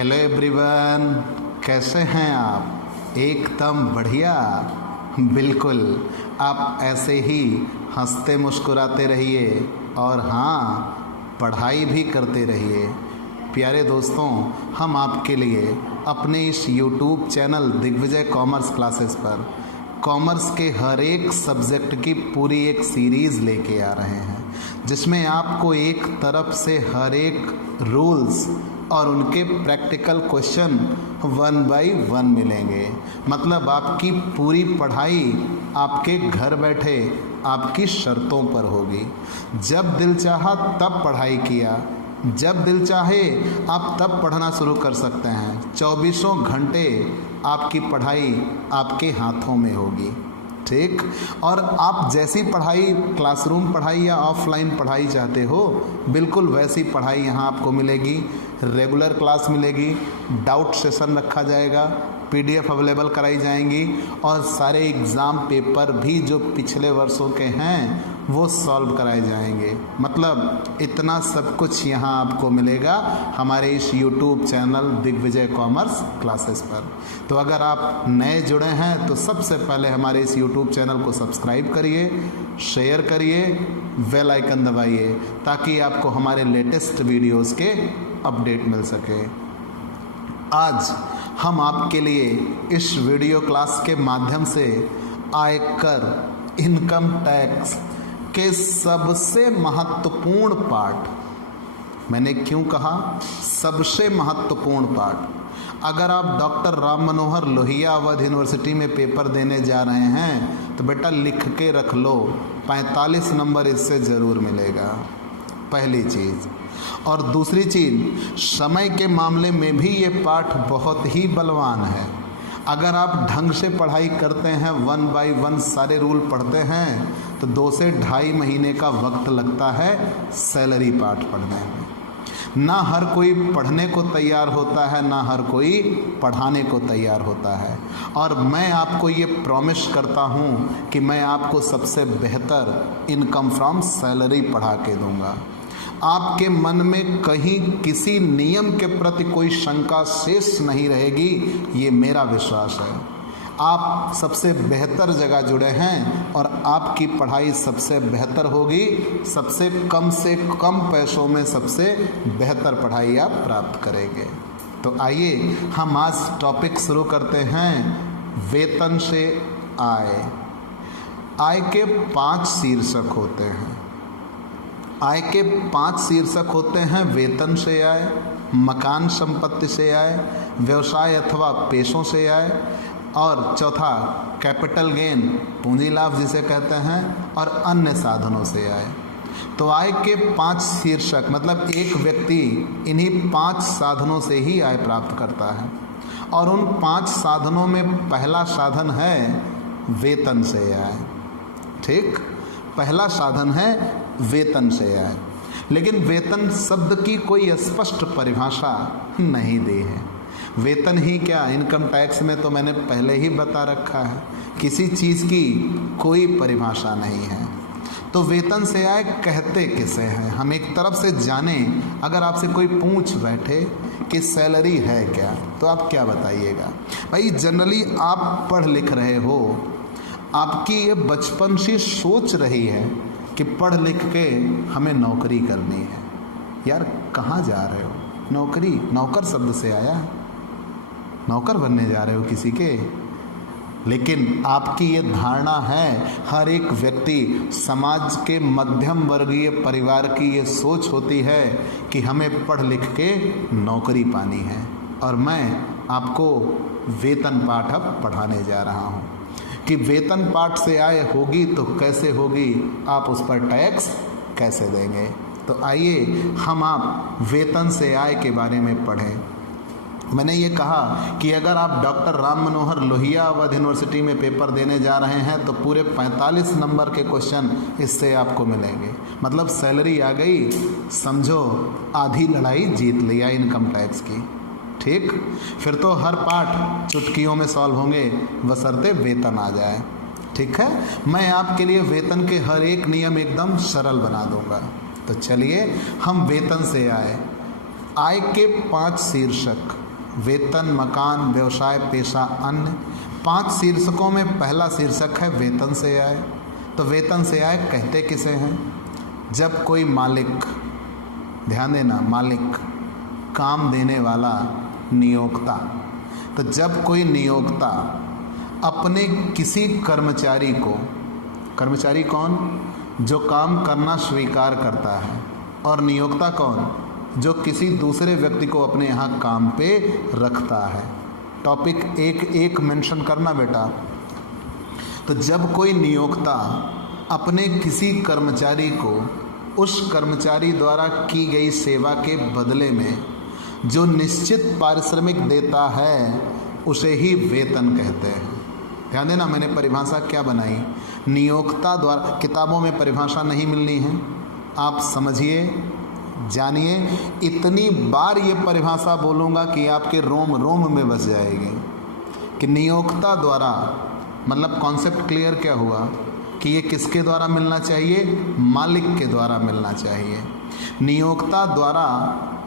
Hello everyone, कैसे हैं आप? एकदम बढ़िया। बिल्कुल, आप ऐसे ही हंसते मुस्कुराते रहिए और हाँ, पढ़ाई भी करते रहिए। प्यारे दोस्तों, हम आपके लिए अपने इस YouTube channel Digvijay commerce classes पर कॉमर्स के हर एक सब्जेक्ट की पूरी एक सीरीज़ लेके आ रहे हैं, जिसमें आपको एक तरफ से हर एक रूल्स और उनके प्रैक्टिकल क्वेश्चन 1 बाय 1 मिलेंगे। मतलब आपकी पूरी पढ़ाई आपके घर बैठे आपकी शर्तों पर होगी। जब दिल चाहा तब पढ़ाई किया, जब दिल चाहे आप तब पढ़ना शुरू कर सकते हैं। 24 घंटे आपकी पढ़ाई आपके हाथों में होगी, ठीक। और आप जैसी पढ़ाई, क्लासरूम पढ़ाई या ऑफलाइन पढ़ाई चाहते हो, बिल्कुल वैसी पढ़ाई यहाँ आपको मिलेगी। रेगुलर क्लास मिलेगी, डाउट सेशन रखा जाएगा, पीडीएफ अवेलेबल कराई जाएंगी और सारे एग्ज़ाम पेपर भी जो पिछले वर्षों के हैं वो सॉल्व कराए जाएंगे। मतलब इतना सब कुछ यहाँ आपको मिलेगा हमारे इस YouTube channel Digvijay commerce classes पर। तो अगर आप नए जुड़े हैं तो सबसे पहले हमारे इस यूट्यूब चैनल को सब्सक्राइब करिए, शेयर करिए, बेल आइकन दबाइए, ताकि आपको हमारे लेटेस्ट वीडियोज़ के अपडेट मिल सके। आज हम आपके लिए इस वीडियो क्लास के माध्यम से आयकर, इनकम टैक्स के सबसे महत्वपूर्ण पार्ट, मैंने क्यों कहा सबसे महत्वपूर्ण पार्ट, अगर आप डॉक्टर राम मनोहर लोहिया अवध यूनिवर्सिटी में पेपर देने जा रहे हैं तो बेटा लिख के रख लो, 45 नंबर इससे ज़रूर मिलेगा, पहली चीज़। और दूसरी चीज़, समय के मामले में भी ये पाठ बहुत ही बलवान है। अगर आप ढंग से पढ़ाई करते हैं, 1 बाय 1 सारे रूल पढ़ते हैं, तो 2 से ढाई महीने का वक्त लगता है सैलरी पार्ट पढ़ने में। ना हर कोई पढ़ने को तैयार होता है, ना हर कोई पढ़ाने को तैयार होता है। और मैं आपको ये प्रॉमिस करता हूँ कि मैं आपको सबसे बेहतर इनकम फ्रॉम सैलरी पढ़ा के दूँगा। आपके मन में कहीं किसी नियम के प्रति कोई शंका शेष नहीं रहेगी, ये मेरा विश्वास है। आप सबसे बेहतर जगह जुड़े हैं और आपकी पढ़ाई सबसे बेहतर होगी। सबसे कम पैसों में सबसे बेहतर पढ़ाई आप प्राप्त करेंगे। तो आइए हम आज टॉपिक शुरू करते हैं, वेतन से आय। आय के 5 शीर्षक होते हैं। आय के 5 शीर्षक होते हैं, वेतन से आय, मकान संपत्ति से आय, व्यवसाय अथवा पेशों से आय, और चौथा कैपिटल गेन, पूंजी लाभ जिसे कहते हैं, और अन्य साधनों से आय। तो आय के 5 शीर्षक मतलब एक व्यक्ति इन्हीं 5 साधनों से ही आय प्राप्त करता है। और उन 5 साधनों में पहला साधन है वेतन से आय, ठीक। पहला साधन है वेतन से आय। लेकिन वेतन शब्द की कोई स्पष्ट परिभाषा नहीं दी है। वेतन ही क्या, इनकम टैक्स में तो मैंने पहले ही बता रखा है, किसी चीज़ की कोई परिभाषा नहीं है। तो वेतन से आय कहते किसे हैं, हम एक तरफ से जाने। अगर आपसे कोई पूछ बैठे कि सैलरी है क्या, तो आप क्या बताइएगा? भाई जनरली आप पढ़ लिख रहे हो, आपकी ये बचपन से सोच रही है कि पढ़ लिख के हमें नौकरी करनी है। यार कहाँ जा रहे हो? नौकरी, नौकर शब्द से आया, नौकर बनने जा रहे हो किसी के। लेकिन आपकी ये धारणा है, हर एक व्यक्ति, समाज के मध्यम वर्गीय परिवार की ये सोच होती है कि हमें पढ़ लिख के नौकरी पानी है। और मैं आपको वेतन पाठ अब पढ़ाने जा रहा हूँ कि वेतन पाठ से आय होगी तो कैसे होगी, आप उस पर टैक्स कैसे देंगे। तो आइए हम आप वेतन से आय के बारे में पढ़ें। मैंने ये कहा कि अगर आप डॉक्टर राम मनोहर लोहिया अवध यूनिवर्सिटी में पेपर देने जा रहे हैं तो पूरे 45 नंबर के क्वेश्चन इससे आपको मिलेंगे। मतलब सैलरी आ गई, समझो आधी लड़ाई जीत लिया इनकम टैक्स की, ठीक। फिर तो हर पाठ चुटकियों में सॉल्व होंगे, बशर्ते वेतन आ जाए, ठीक है। मैं आपके लिए वेतन के हर एक नियम एकदम सरल बना दूंगा। तो चलिए हम वेतन से आय के 5 शीर्षक वेतन, मकान, व्यवसाय, पेशा, अन्य। 5 शीर्षकों में पहला शीर्षक है वेतन से आय। तो वेतन से आय कहते किसे हैं? जब कोई मालिक, ध्यान देना, मालिक, काम देने वाला, नियोक्ता। तो जब कोई नियोक्ता अपने किसी कर्मचारी को, कर्मचारी कौन? जो काम करना स्वीकार करता है, और नियोक्ता कौन? जो किसी दूसरे व्यक्ति को अपने यहाँ काम पे रखता है। टॉपिक एक एक मेंशन करना बेटा। तो जब कोई नियोक्ता अपने किसी कर्मचारी को उस कर्मचारी द्वारा की गई सेवा के बदले में जो निश्चित पारिश्रमिक देता है, उसे ही वेतन कहते हैं। ध्यान देना, मैंने परिभाषा क्या बनाई? नियोक्ता द्वारा। किताबों में परिभाषा नहीं मिलनी है, आप समझिए, जानिए। इतनी बार ये परिभाषा बोलूँगा कि आपके रोम रोम में बस जाएगी कि नियोक्ता द्वारा, मतलब कॉन्सेप्ट क्लियर क्या हुआ कि ये किसके द्वारा मिलना चाहिए? मालिक के द्वारा मिलना चाहिए। नियोक्ता द्वारा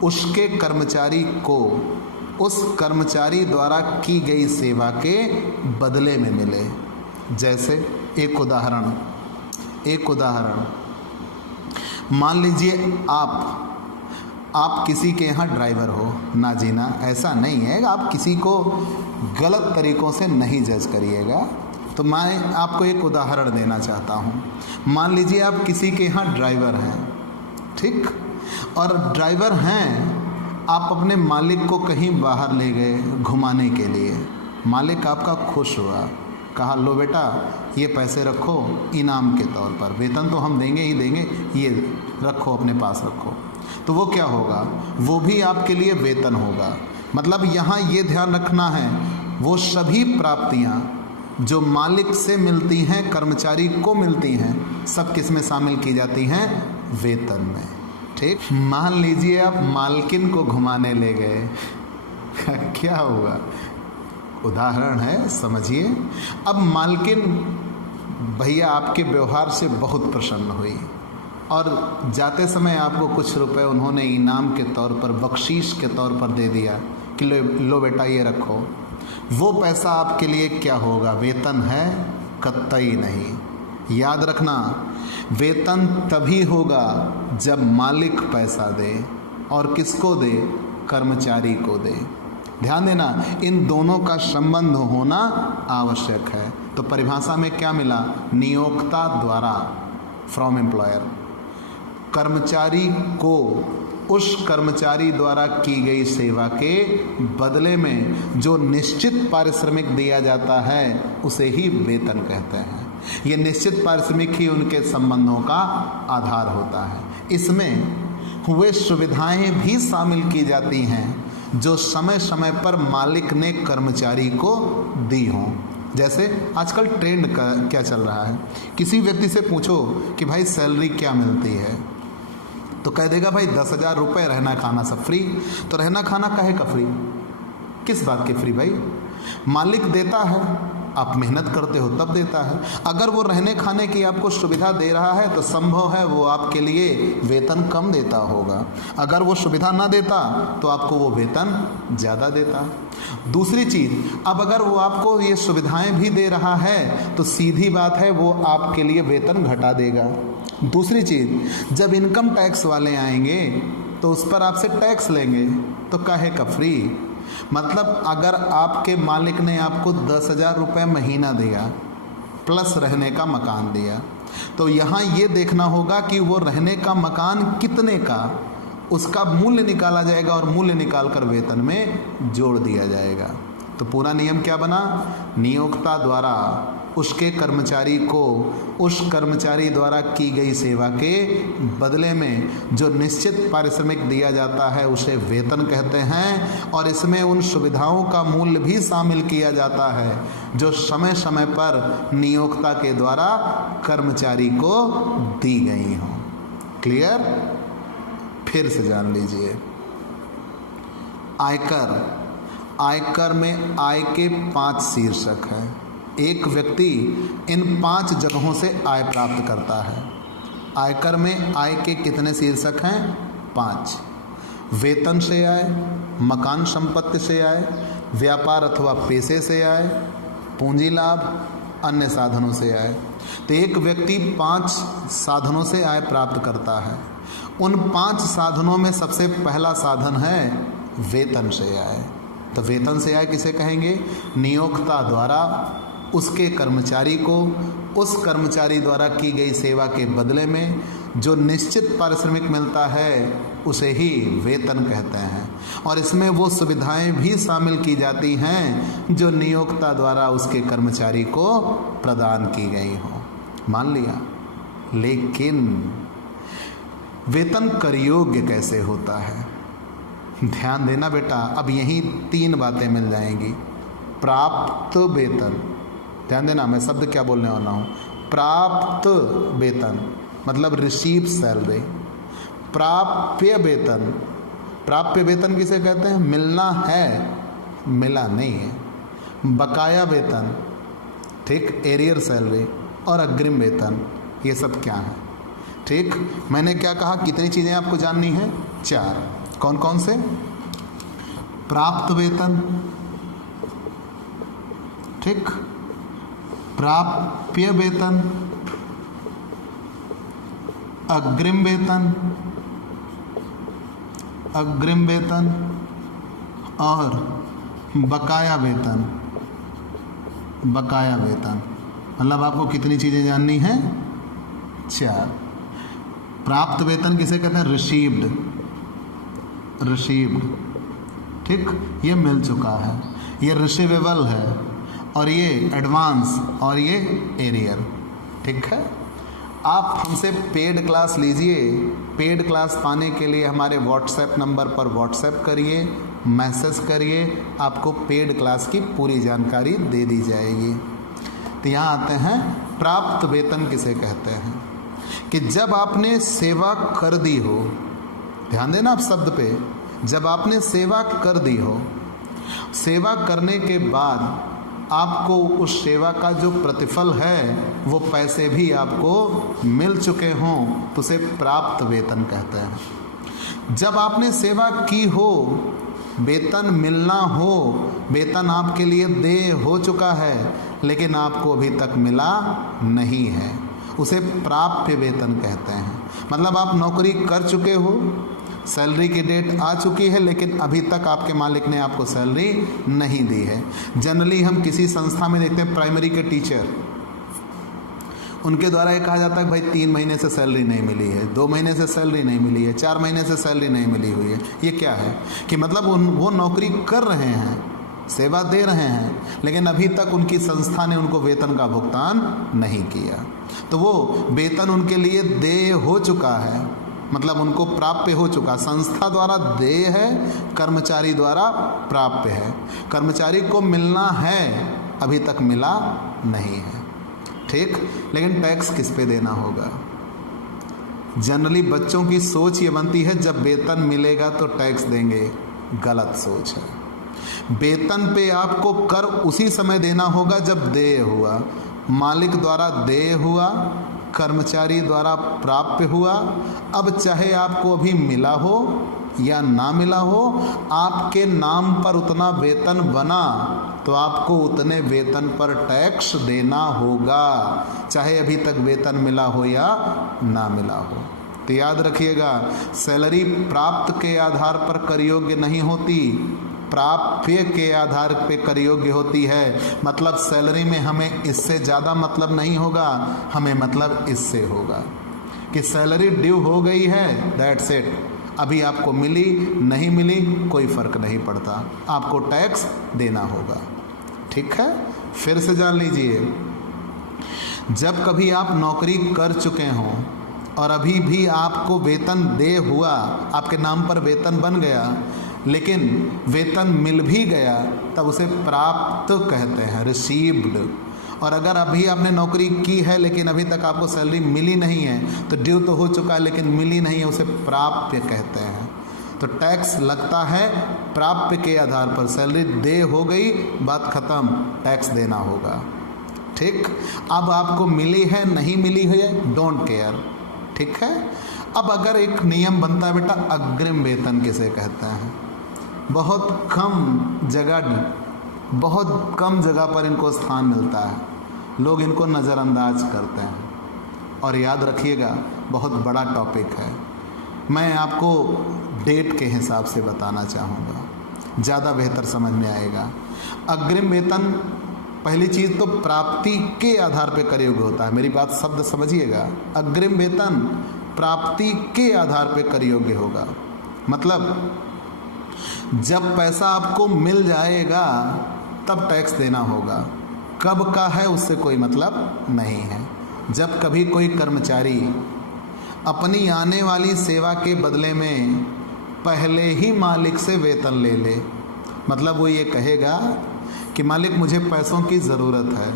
उसके कर्मचारी को उस कर्मचारी द्वारा की गई सेवा के बदले में मिले। जैसे एक उदाहरण, मान लीजिए आप किसी के यहाँ ड्राइवर हो। ना जीना, ऐसा नहीं है, आप किसी को गलत तरीक़ों से नहीं जज करिएगा। तो मैं आपको एक उदाहरण देना चाहता हूँ। मान लीजिए आप किसी के यहाँ ड्राइवर हैं, ठीक, और ड्राइवर हैं, आप अपने मालिक को कहीं बाहर ले गए घुमाने के लिए। मालिक आपका खुश हुआ, कहा लो बेटा ये पैसे रखो इनाम के तौर पर, वेतन तो हम देंगे ही देंगे, ये रखो अपने पास रखो। तो वो क्या होगा? वो भी आपके लिए वेतन होगा। मतलब यहाँ ये ध्यान रखना है, वो सभी प्राप्तियाँ जो मालिक से मिलती हैं, कर्मचारी को मिलती हैं, सब किस में शामिल की जाती हैं? वेतन में। ठीक, मान लीजिए आप मालकिन को घुमाने ले गए क्या हुआ? उदाहरण है, समझिए। अब मालकिन भैया आपके व्यवहार से बहुत प्रसन्न हुई और जाते समय आपको कुछ रुपए उन्होंने इनाम के तौर पर, बख्शीश के तौर पर दे दिया कि लो बेटा ये रखो। वो पैसा आपके लिए क्या होगा? वेतन है? कतई नहीं। याद रखना, वेतन तभी होगा जब मालिक पैसा दे, और किसको दे? कर्मचारी को दे। ध्यान देना, इन दोनों का संबंध होना आवश्यक है। तो परिभाषा में क्या मिला? नियोक्ता द्वारा, फ्रॉम एम्प्लॉयर, कर्मचारी को उस कर्मचारी द्वारा की गई सेवा के बदले में जो निश्चित पारिश्रमिक दिया जाता है, उसे ही वेतन कहते हैं। ये निश्चित पारिश्रमिक ही उनके संबंधों का आधार होता है। इसमें वे सुविधाएं भी शामिल की जाती हैं जो समय समय पर मालिक ने कर्मचारी को दी हों। जैसे आजकल ट्रेंड का क्या चल रहा है, किसी व्यक्ति से पूछो कि भाई सैलरी क्या मिलती है, तो कह देगा भाई 10,000 रुपये, रहना खाना सब फ्री। तो रहना खाना काहे का फ्री? किस बात के फ्री भाई? मालिक देता है, आप मेहनत करते हो तब देता है। अगर वो रहने खाने की आपको सुविधा दे रहा है तो संभव है वो आपके लिए वेतन कम देता होगा। अगर वो सुविधा ना देता तो आपको वो वेतन ज़्यादा देता। दूसरी चीज़, अब अगर वो आपको ये सुविधाएं भी दे रहा है तो सीधी बात है वो आपके लिए वेतन घटा देगा। दूसरी चीज़, जब इनकम टैक्स वाले आएंगे तो उस पर आपसे टैक्स लेंगे, तो काहे का फ्री? मतलब अगर आपके मालिक ने आपको 10,000 रुपये महीना दिया प्लस रहने का मकान दिया, तो यहाँ ये देखना होगा कि वो रहने का मकान कितने का, उसका मूल्य निकाला जाएगा और मूल्य निकाल कर वेतन में जोड़ दिया जाएगा। तो पूरा नियम क्या बना? नियोक्ता द्वारा उसके कर्मचारी को उस कर्मचारी द्वारा की गई सेवा के बदले में जो निश्चित पारिश्रमिक दिया जाता है उसे वेतन कहते हैं, और इसमें उन सुविधाओं का मूल्य भी शामिल किया जाता है जो समय समय पर नियोक्ता के द्वारा कर्मचारी को दी गई हों। क्लियर? फिर से जान लीजिए। आयकर में आय के 5 शीर्षक हैं। एक व्यक्ति इन 5 जगहों से आय प्राप्त करता है। आयकर में आय के कितने शीर्षक हैं? 5। वेतन से आय, मकान संपत्ति से आय, व्यापार अथवा पेशे से आय, पूंजी लाभ, अन्य साधनों से आय। तो एक व्यक्ति 5 साधनों से आय प्राप्त करता है। उन 5 साधनों में सबसे पहला साधन है वेतन से आय। तो वेतन से आय किसे कहेंगे? नियोक्ता द्वारा उसके कर्मचारी को उस कर्मचारी द्वारा की गई सेवा के बदले में जो निश्चित पारिश्रमिक मिलता है उसे ही वेतन कहते हैं। और इसमें वो सुविधाएं भी शामिल की जाती हैं जो नियोक्ता द्वारा उसके कर्मचारी को प्रदान की गई हों। मान लिया। लेकिन वेतन कर योग्य कैसे होता है? ध्यान देना बेटा, अब यही 3 बातें मिल जाएंगी। प्राप्त वेतन, ध्यान देना मैं शब्द क्या बोलने वाला हूँ। प्राप्त वेतन मतलब रिसीव सैलरी। प्राप्य वेतन, प्राप्य वेतन किसे कहते हैं? मिलना है, मिला नहीं है। बकाया वेतन, ठीक, एरियर सैलरी। और अग्रिम वेतन, ये सब क्या है? ठीक, मैंने क्या कहा, कितनी चीज़ें आपको जाननी है? 4। कौन कौन से? प्राप्त वेतन, ठीक, प्राप्य वेतन, अग्रिम वेतन, अग्रिम वेतन और बकाया वेतन। बकाया वेतन मतलब आपको कितनी चीज़ें जाननी हैं? 4। प्राप्त वेतन किसे कहते हैं? रिसीव्ड, रिसीव्ड, ठीक, ये मिल चुका है, ये रिसीवेबल है, और ये एडवांस, और ये एरियर, ठीक है। आप हमसे पेड क्लास लीजिए। पेड क्लास पाने के लिए हमारे व्हाट्सएप नंबर पर व्हाट्सएप करिए, मैसेज करिए, आपको पेड क्लास की पूरी जानकारी दे दी जाएगी। तो यहाँ आते हैं, प्राप्त वेतन किसे कहते हैं? कि जब आपने सेवा कर दी हो, ध्यान देना आप शब्द पे, जब आपने सेवा कर दी हो, सेवा करने के बाद आपको उस सेवा का जो प्रतिफल है वो पैसे भी आपको मिल चुके हों तो उसे प्राप्त वेतन कहते हैं। जब आपने सेवा की हो, वेतन मिलना हो, वेतन आपके लिए देय हो चुका है लेकिन आपको अभी तक मिला नहीं है, उसे प्राप्य वेतन कहते हैं। मतलब आप नौकरी कर चुके हो, सैलरी की डेट आ चुकी है लेकिन अभी तक आपके मालिक ने आपको सैलरी नहीं दी है। जनरली हम किसी संस्था में देखते हैं प्राइमरी के टीचर, उनके द्वारा ये कहा जाता है भाई 3 महीने से सैलरी नहीं मिली है, 2 महीने से सैलरी नहीं मिली है, 4 महीने से सैलरी नहीं मिली हुई है। ये क्या है कि मतलब वो नौकरी कर रहे हैं, सेवा दे रहे हैं, लेकिन अभी तक उनकी संस्था ने उनको वेतन का भुगतान नहीं किया, तो वो वेतन उनके लिए देय हो चुका है, मतलब उनको प्राप्य हो चुका। संस्था द्वारा देय है, कर्मचारी द्वारा प्राप्य है। कर्मचारी को मिलना है, अभी तक मिला नहीं है, ठीक। लेकिन टैक्स किस पे देना होगा? जनरली बच्चों की सोच ये बनती है जब वेतन मिलेगा तो टैक्स देंगे, गलत सोच है। वेतन पे आपको कर उसी समय देना होगा जब देय हुआ, मालिक द्वारा देय हुआ, कर्मचारी द्वारा प्राप्य हुआ। अब चाहे आपको अभी मिला हो या ना मिला हो, आपके नाम पर उतना वेतन बना तो आपको उतने वेतन पर टैक्स देना होगा, चाहे अभी तक वेतन मिला हो या ना मिला हो। तो याद रखिएगा, सैलरी प्राप्त के आधार पर कर योग्य नहीं होती, प्राप्य के आधार पे कर योग्य होती है। मतलब सैलरी में हमें इससे ज़्यादा मतलब नहीं होगा, हमें मतलब इससे होगा कि सैलरी ड्यू हो गई है, दैट्स इट। अभी आपको मिली नहीं मिली कोई फ़र्क नहीं पड़ता, आपको टैक्स देना होगा, ठीक है। फिर से जान लीजिए, जब कभी आप नौकरी कर चुके हों और अभी भी आपको वेतन दे हुआ, आपके नाम पर वेतन बन गया लेकिन वेतन मिल भी गया, तब उसे प्राप्त कहते हैं, रिसीव्ड। और अगर अभी आपने नौकरी की है लेकिन अभी तक आपको सैलरी मिली नहीं है, तो ड्यू तो हो चुका है लेकिन मिली नहीं है, उसे प्राप्य कहते हैं। तो टैक्स लगता है प्राप्य के आधार पर, सैलरी दे हो गई, बात खत्म, टैक्स देना होगा, ठीक। अब आपको मिली है नहीं मिली है, डोंट केयर, ठीक है। अब अगर एक नियम बनता है बेटा, अग्रिम वेतन किसे कहते हैं? बहुत कम जगह पर इनको स्थान मिलता है, लोग इनको नज़रअंदाज करते हैं। और याद रखिएगा, बहुत बड़ा टॉपिक है, मैं आपको डेट के हिसाब से बताना चाहूँगा, ज़्यादा बेहतर समझ में आएगा। अग्रिम वेतन, पहली चीज़ तो प्राप्ति के आधार पर कर योग्य होता है, मेरी बात शब्द समझिएगा। अग्रिम वेतन प्राप्ति के आधार पर कर योग्य होगा, मतलब जब पैसा आपको मिल जाएगा तब टैक्स देना होगा, कब का है उससे कोई मतलब नहीं है। जब कभी कोई कर्मचारी अपनी आने वाली सेवा के बदले में पहले ही मालिक से वेतन ले ले, मतलब वो ये कहेगा कि मालिक मुझे पैसों की ज़रूरत है,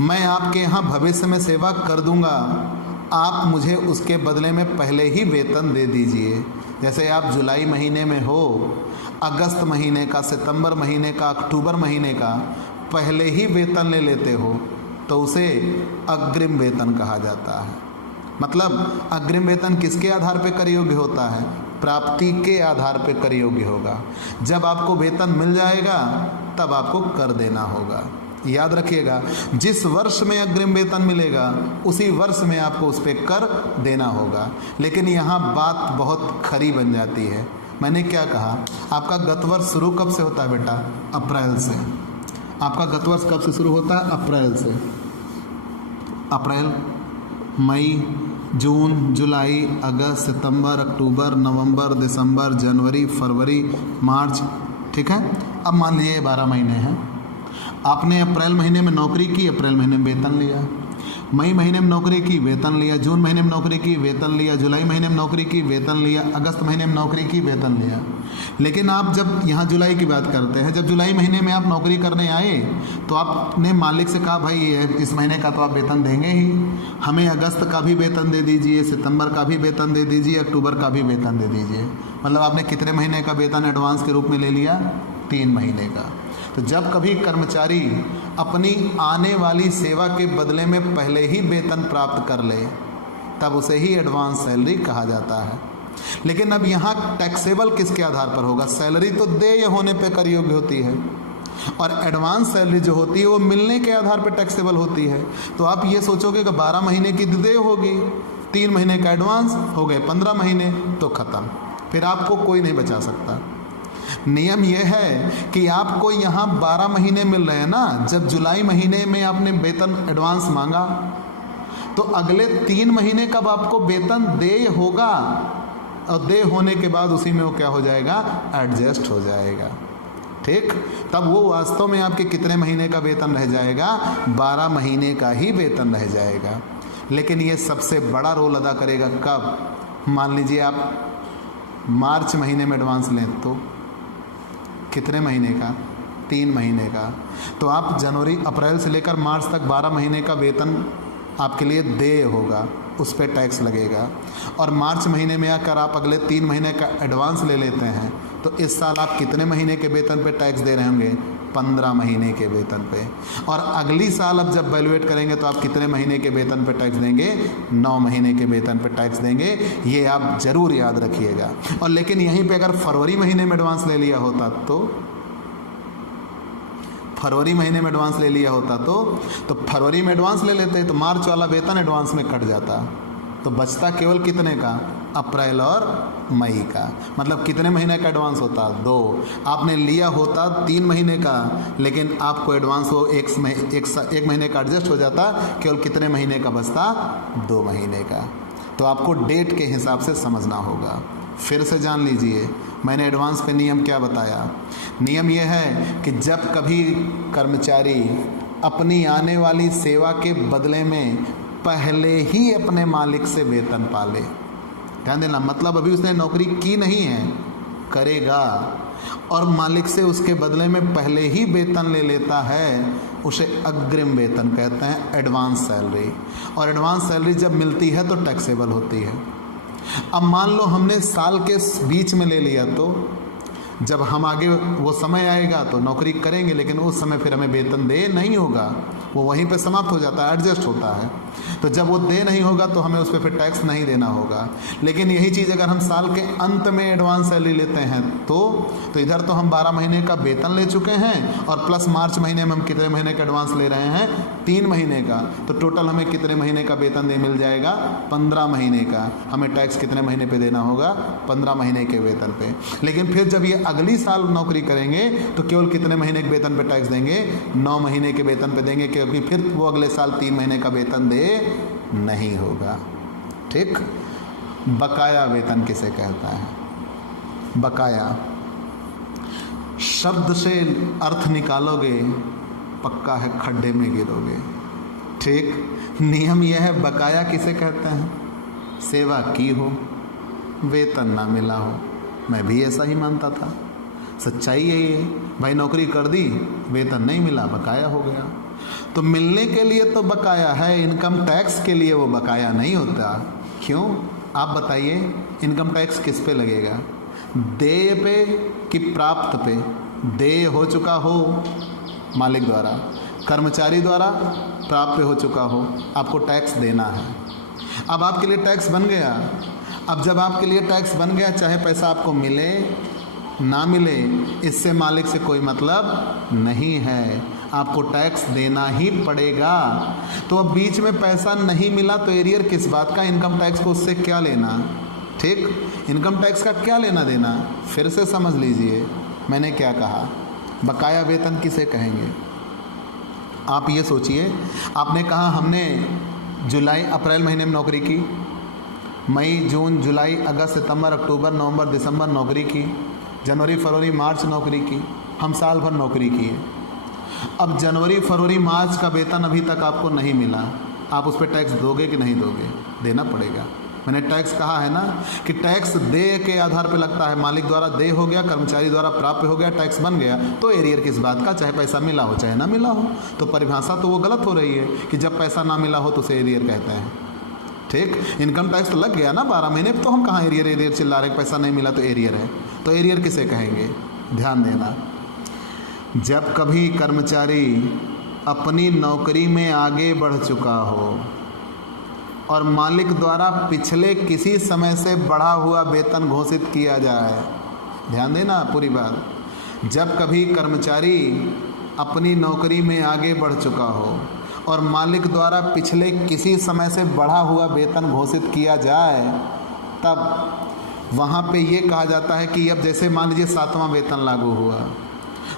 मैं आपके यहाँ भविष्य में सेवा कर दूंगा, आप मुझे उसके बदले में पहले ही वेतन दे दीजिए। जैसे आप जुलाई महीने में हो, अगस्त महीने का, सितंबर महीने का, अक्टूबर महीने का पहले ही वेतन ले लेते हो तो उसे अग्रिम वेतन कहा जाता है। मतलब अग्रिम वेतन किसके आधार पर कर योग्य होता है? प्राप्ति के आधार पर कर योग्य होगा। जब आपको वेतन मिल जाएगा तब आपको कर देना होगा। याद रखिएगा, जिस वर्ष में अग्रिम वेतन मिलेगा उसी वर्ष में आपको उस पर कर देना होगा। लेकिन यहाँ बात बहुत खरी बन जाती है। मैंने क्या कहा, आपका गत वर्ष शुरू कब से होता है बेटा? अप्रैल से। आपका गत वर्ष कब से शुरू होता है? अप्रैल से। अप्रैल, मई, जून, जुलाई, अगस्त, सितंबर, अक्टूबर, नवंबर, दिसंबर, जनवरी, फरवरी, मार्च, ठीक है। अब मान लीजिए 12 महीने हैं। आपने अप्रैल महीने में नौकरी की, अप्रैल महीने में वेतन लिया, मई महीने में नौकरी की, वेतन लिया, जून महीने में नौकरी की, वेतन लिया, जुलाई महीने में नौकरी की, वेतन लिया, अगस्त महीने में नौकरी की, वेतन लिया। लेकिन आप जब यहाँ जुलाई की बात करते हैं, जब जुलाई महीने में आप नौकरी करने आए तो आपने मालिक से कहा भाई इस महीने का तो आप वेतन देंगे ही, हमें अगस्त का भी वेतन दे दीजिए, सितंबर का भी वेतन दे दीजिए, अक्टूबर का भी वेतन दे दीजिए। मतलब आपने कितने महीने का वेतन एडवांस के रूप में ले लिया? 3 महीने का। तो जब कभी कर्मचारी अपनी आने वाली सेवा के बदले में पहले ही वेतन प्राप्त कर ले तब उसे ही एडवांस सैलरी कहा जाता है। लेकिन अब यहाँ टैक्सेबल किसके आधार पर होगा? सैलरी तो देय होने पे कर योग्य होती है और एडवांस सैलरी जो होती है वो मिलने के आधार पर टैक्सेबल होती है। तो आप ये सोचोगे कि 12 महीने की देय होगी, 3 महीने का एडवांस हो गए 15 महीने, तो ख़त्म, फिर आपको कोई नहीं बचा सकता। नियम यह है कि आपको यहाँ 12 महीने मिल रहे हैं ना। जब जुलाई महीने में आपने वेतन एडवांस मांगा तो अगले 3 महीने कब आपको वेतन देय होगा और देय होने के बाद उसी में वो क्या हो जाएगा? एडजस्ट हो जाएगा, ठीक। तब वो वास्तव में आपके कितने महीने का वेतन रह जाएगा? 12 महीने का ही वेतन रह जाएगा। लेकिन ये सबसे बड़ा रोल अदा करेगा कब? मान लीजिए आप मार्च महीने में एडवांस लें तो कितने महीने का? 3 महीने का। तो आप जनवरी, अप्रैल से लेकर मार्च तक 12 महीने का वेतन आपके लिए देय होगा, उस पर टैक्स लगेगा। और मार्च महीने में आकर आप अगले 3 महीने का एडवांस ले लेते हैं तो इस साल आप कितने महीने के वेतन पे टैक्स दे रहे होंगे? 15 महीने के वेतन पे। और अगली साल अब जब वैल्यूएट करेंगे तो आप कितने महीने के वेतन पे टैक्स देंगे? 9 महीने के वेतन पे टैक्स देंगे। ये आप ज़रूर याद रखिएगा। और लेकिन यहीं पे अगर फरवरी महीने में एडवांस ले लिया होता तो फरवरी महीने में एडवांस ले लिया होता तो फरवरी में एडवांस ले लेते तो मार्च वाला वेतन एडवांस में कट जाता, तो बचता केवल कितने का? अप्रैल और मई का। मतलब कितने महीने का एडवांस होता? 2। आपने लिया होता 3 महीने का, लेकिन आपको एडवांस वो एक महीने का एडजस्ट हो जाता, केवल कितने महीने का बचता? 2 महीने का। तो आपको डेट के हिसाब से समझना होगा। फिर से जान लीजिए, मैंने एडवांस पे नियम क्या बताया। नियम यह है कि जब कभी कर्मचारी अपनी आने वाली सेवा के बदले में पहले ही अपने मालिक से वेतन पाले, ध्यान देना, मतलब अभी उसने नौकरी की नहीं है, करेगा, और मालिक से उसके बदले में पहले ही वेतन ले लेता है, उसे अग्रिम वेतन कहते हैं, एडवांस सैलरी। और एडवांस सैलरी जब मिलती है तो टैक्सेबल होती है। अब मान लो हमने साल के बीच में ले लिया तो जब हम आगे वो समय आएगा तो नौकरी करेंगे, लेकिन उस समय फिर हमें वेतन दे नहीं होगा, वो वहीं पे समाप्त हो जाता है, एडजस्ट होता है। तो जब वो दे नहीं होगा तो हमें उस पर फिर टैक्स नहीं देना होगा। लेकिन यही चीज़ अगर हम साल के अंत में एडवांस सैलरी लेते हैं तो इधर तो हम 12 महीने का वेतन ले चुके हैं और प्लस मार्च महीने में हम कितने महीने का एडवांस ले रहे हैं, 3 महीने का। तो टोटल हमें कितने महीने का वेतन दे मिल जाएगा, 15 महीने का। हमें टैक्स कितने महीने पे देना होगा, 15 महीने के वेतन पे। लेकिन फिर जब ये अगली साल नौकरी करेंगे तो केवल कितने महीने के वेतन पे टैक्स देंगे, 9 महीने के वेतन पे देंगे, क्योंकि फिर वो अगले साल 3 महीने का वेतन दे नहीं होगा। ठीक। बकाया वेतन किसे कहता है? बकाया शब्द से अर्थ निकालोगे पक्का है खड्डे में गिरोगे। ठीक। नियम यह है, बकाया किसे कहते हैं? सेवा की हो, वेतन ना मिला हो। मैं भी ऐसा ही मानता था, सच्चाई यही है। भाई नौकरी कर दी, वेतन नहीं मिला, बकाया हो गया। तो मिलने के लिए तो बकाया है, इनकम टैक्स के लिए वो बकाया नहीं होता। क्यों? आप बताइए, इनकम टैक्स किस पे लगेगा, देय पे कि प्राप्त पे? देय हो चुका हो मालिक द्वारा, कर्मचारी द्वारा प्राप्त पे हो चुका हो, आपको टैक्स देना है। अब आपके लिए टैक्स बन गया। अब जब आपके लिए टैक्स बन गया, चाहे पैसा आपको मिले ना मिले, इससे मालिक से कोई मतलब नहीं है, आपको टैक्स देना ही पड़ेगा। तो अब बीच में पैसा नहीं मिला तो एरियर किस बात का? इनकम टैक्स को उससे क्या लेना? ठीक। इनकम टैक्स का क्या लेना देना? फिर से समझ लीजिए मैंने क्या कहा। बकाया वेतन किसे कहेंगे? आप ये सोचिए, आपने कहा हमने जुलाई अप्रैल महीने में नौकरी की, मई जून जुलाई अगस्त सितंबर अक्टूबर नवंबर दिसंबर नौकरी की, जनवरी फरवरी मार्च नौकरी की, हम साल भर नौकरी किए। अब जनवरी फरवरी मार्च का वेतन अभी तक आपको नहीं मिला, आप उस पर टैक्स दोगे कि नहीं दोगे? देना पड़ेगा। मैंने टैक्स कहा है ना कि टैक्स देय के आधार पर लगता है। मालिक द्वारा देय हो गया, कर्मचारी द्वारा प्राप्य हो गया, टैक्स बन गया, तो एरियर किस बात का? चाहे पैसा मिला हो चाहे ना मिला हो। तो परिभाषा तो वो गलत हो रही है कि जब पैसा ना मिला हो तो उसे एरियर कहते हैं। ठीक। इनकम टैक्स तो लग गया ना 12 महीने, तो हम कहाँ एरियर एरियर चिल्ला रहे, पैसा नहीं मिला तो एरियर है। तो एरियर किसे कहेंगे? ध्यान देना, जब कभी कर्मचारी अपनी नौकरी में आगे बढ़ चुका हो और मालिक द्वारा पिछले किसी समय से बढ़ा हुआ वेतन घोषित किया जाए, ध्यान देना पूरी बात, जब कभी कर्मचारी अपनी नौकरी में आगे बढ़ चुका हो और मालिक द्वारा पिछले किसी समय से बढ़ा हुआ वेतन घोषित किया जाए, तब वहाँ पे ये कहा जाता है कि अब जैसे मान लीजिए 7वां वेतन लागू हुआ,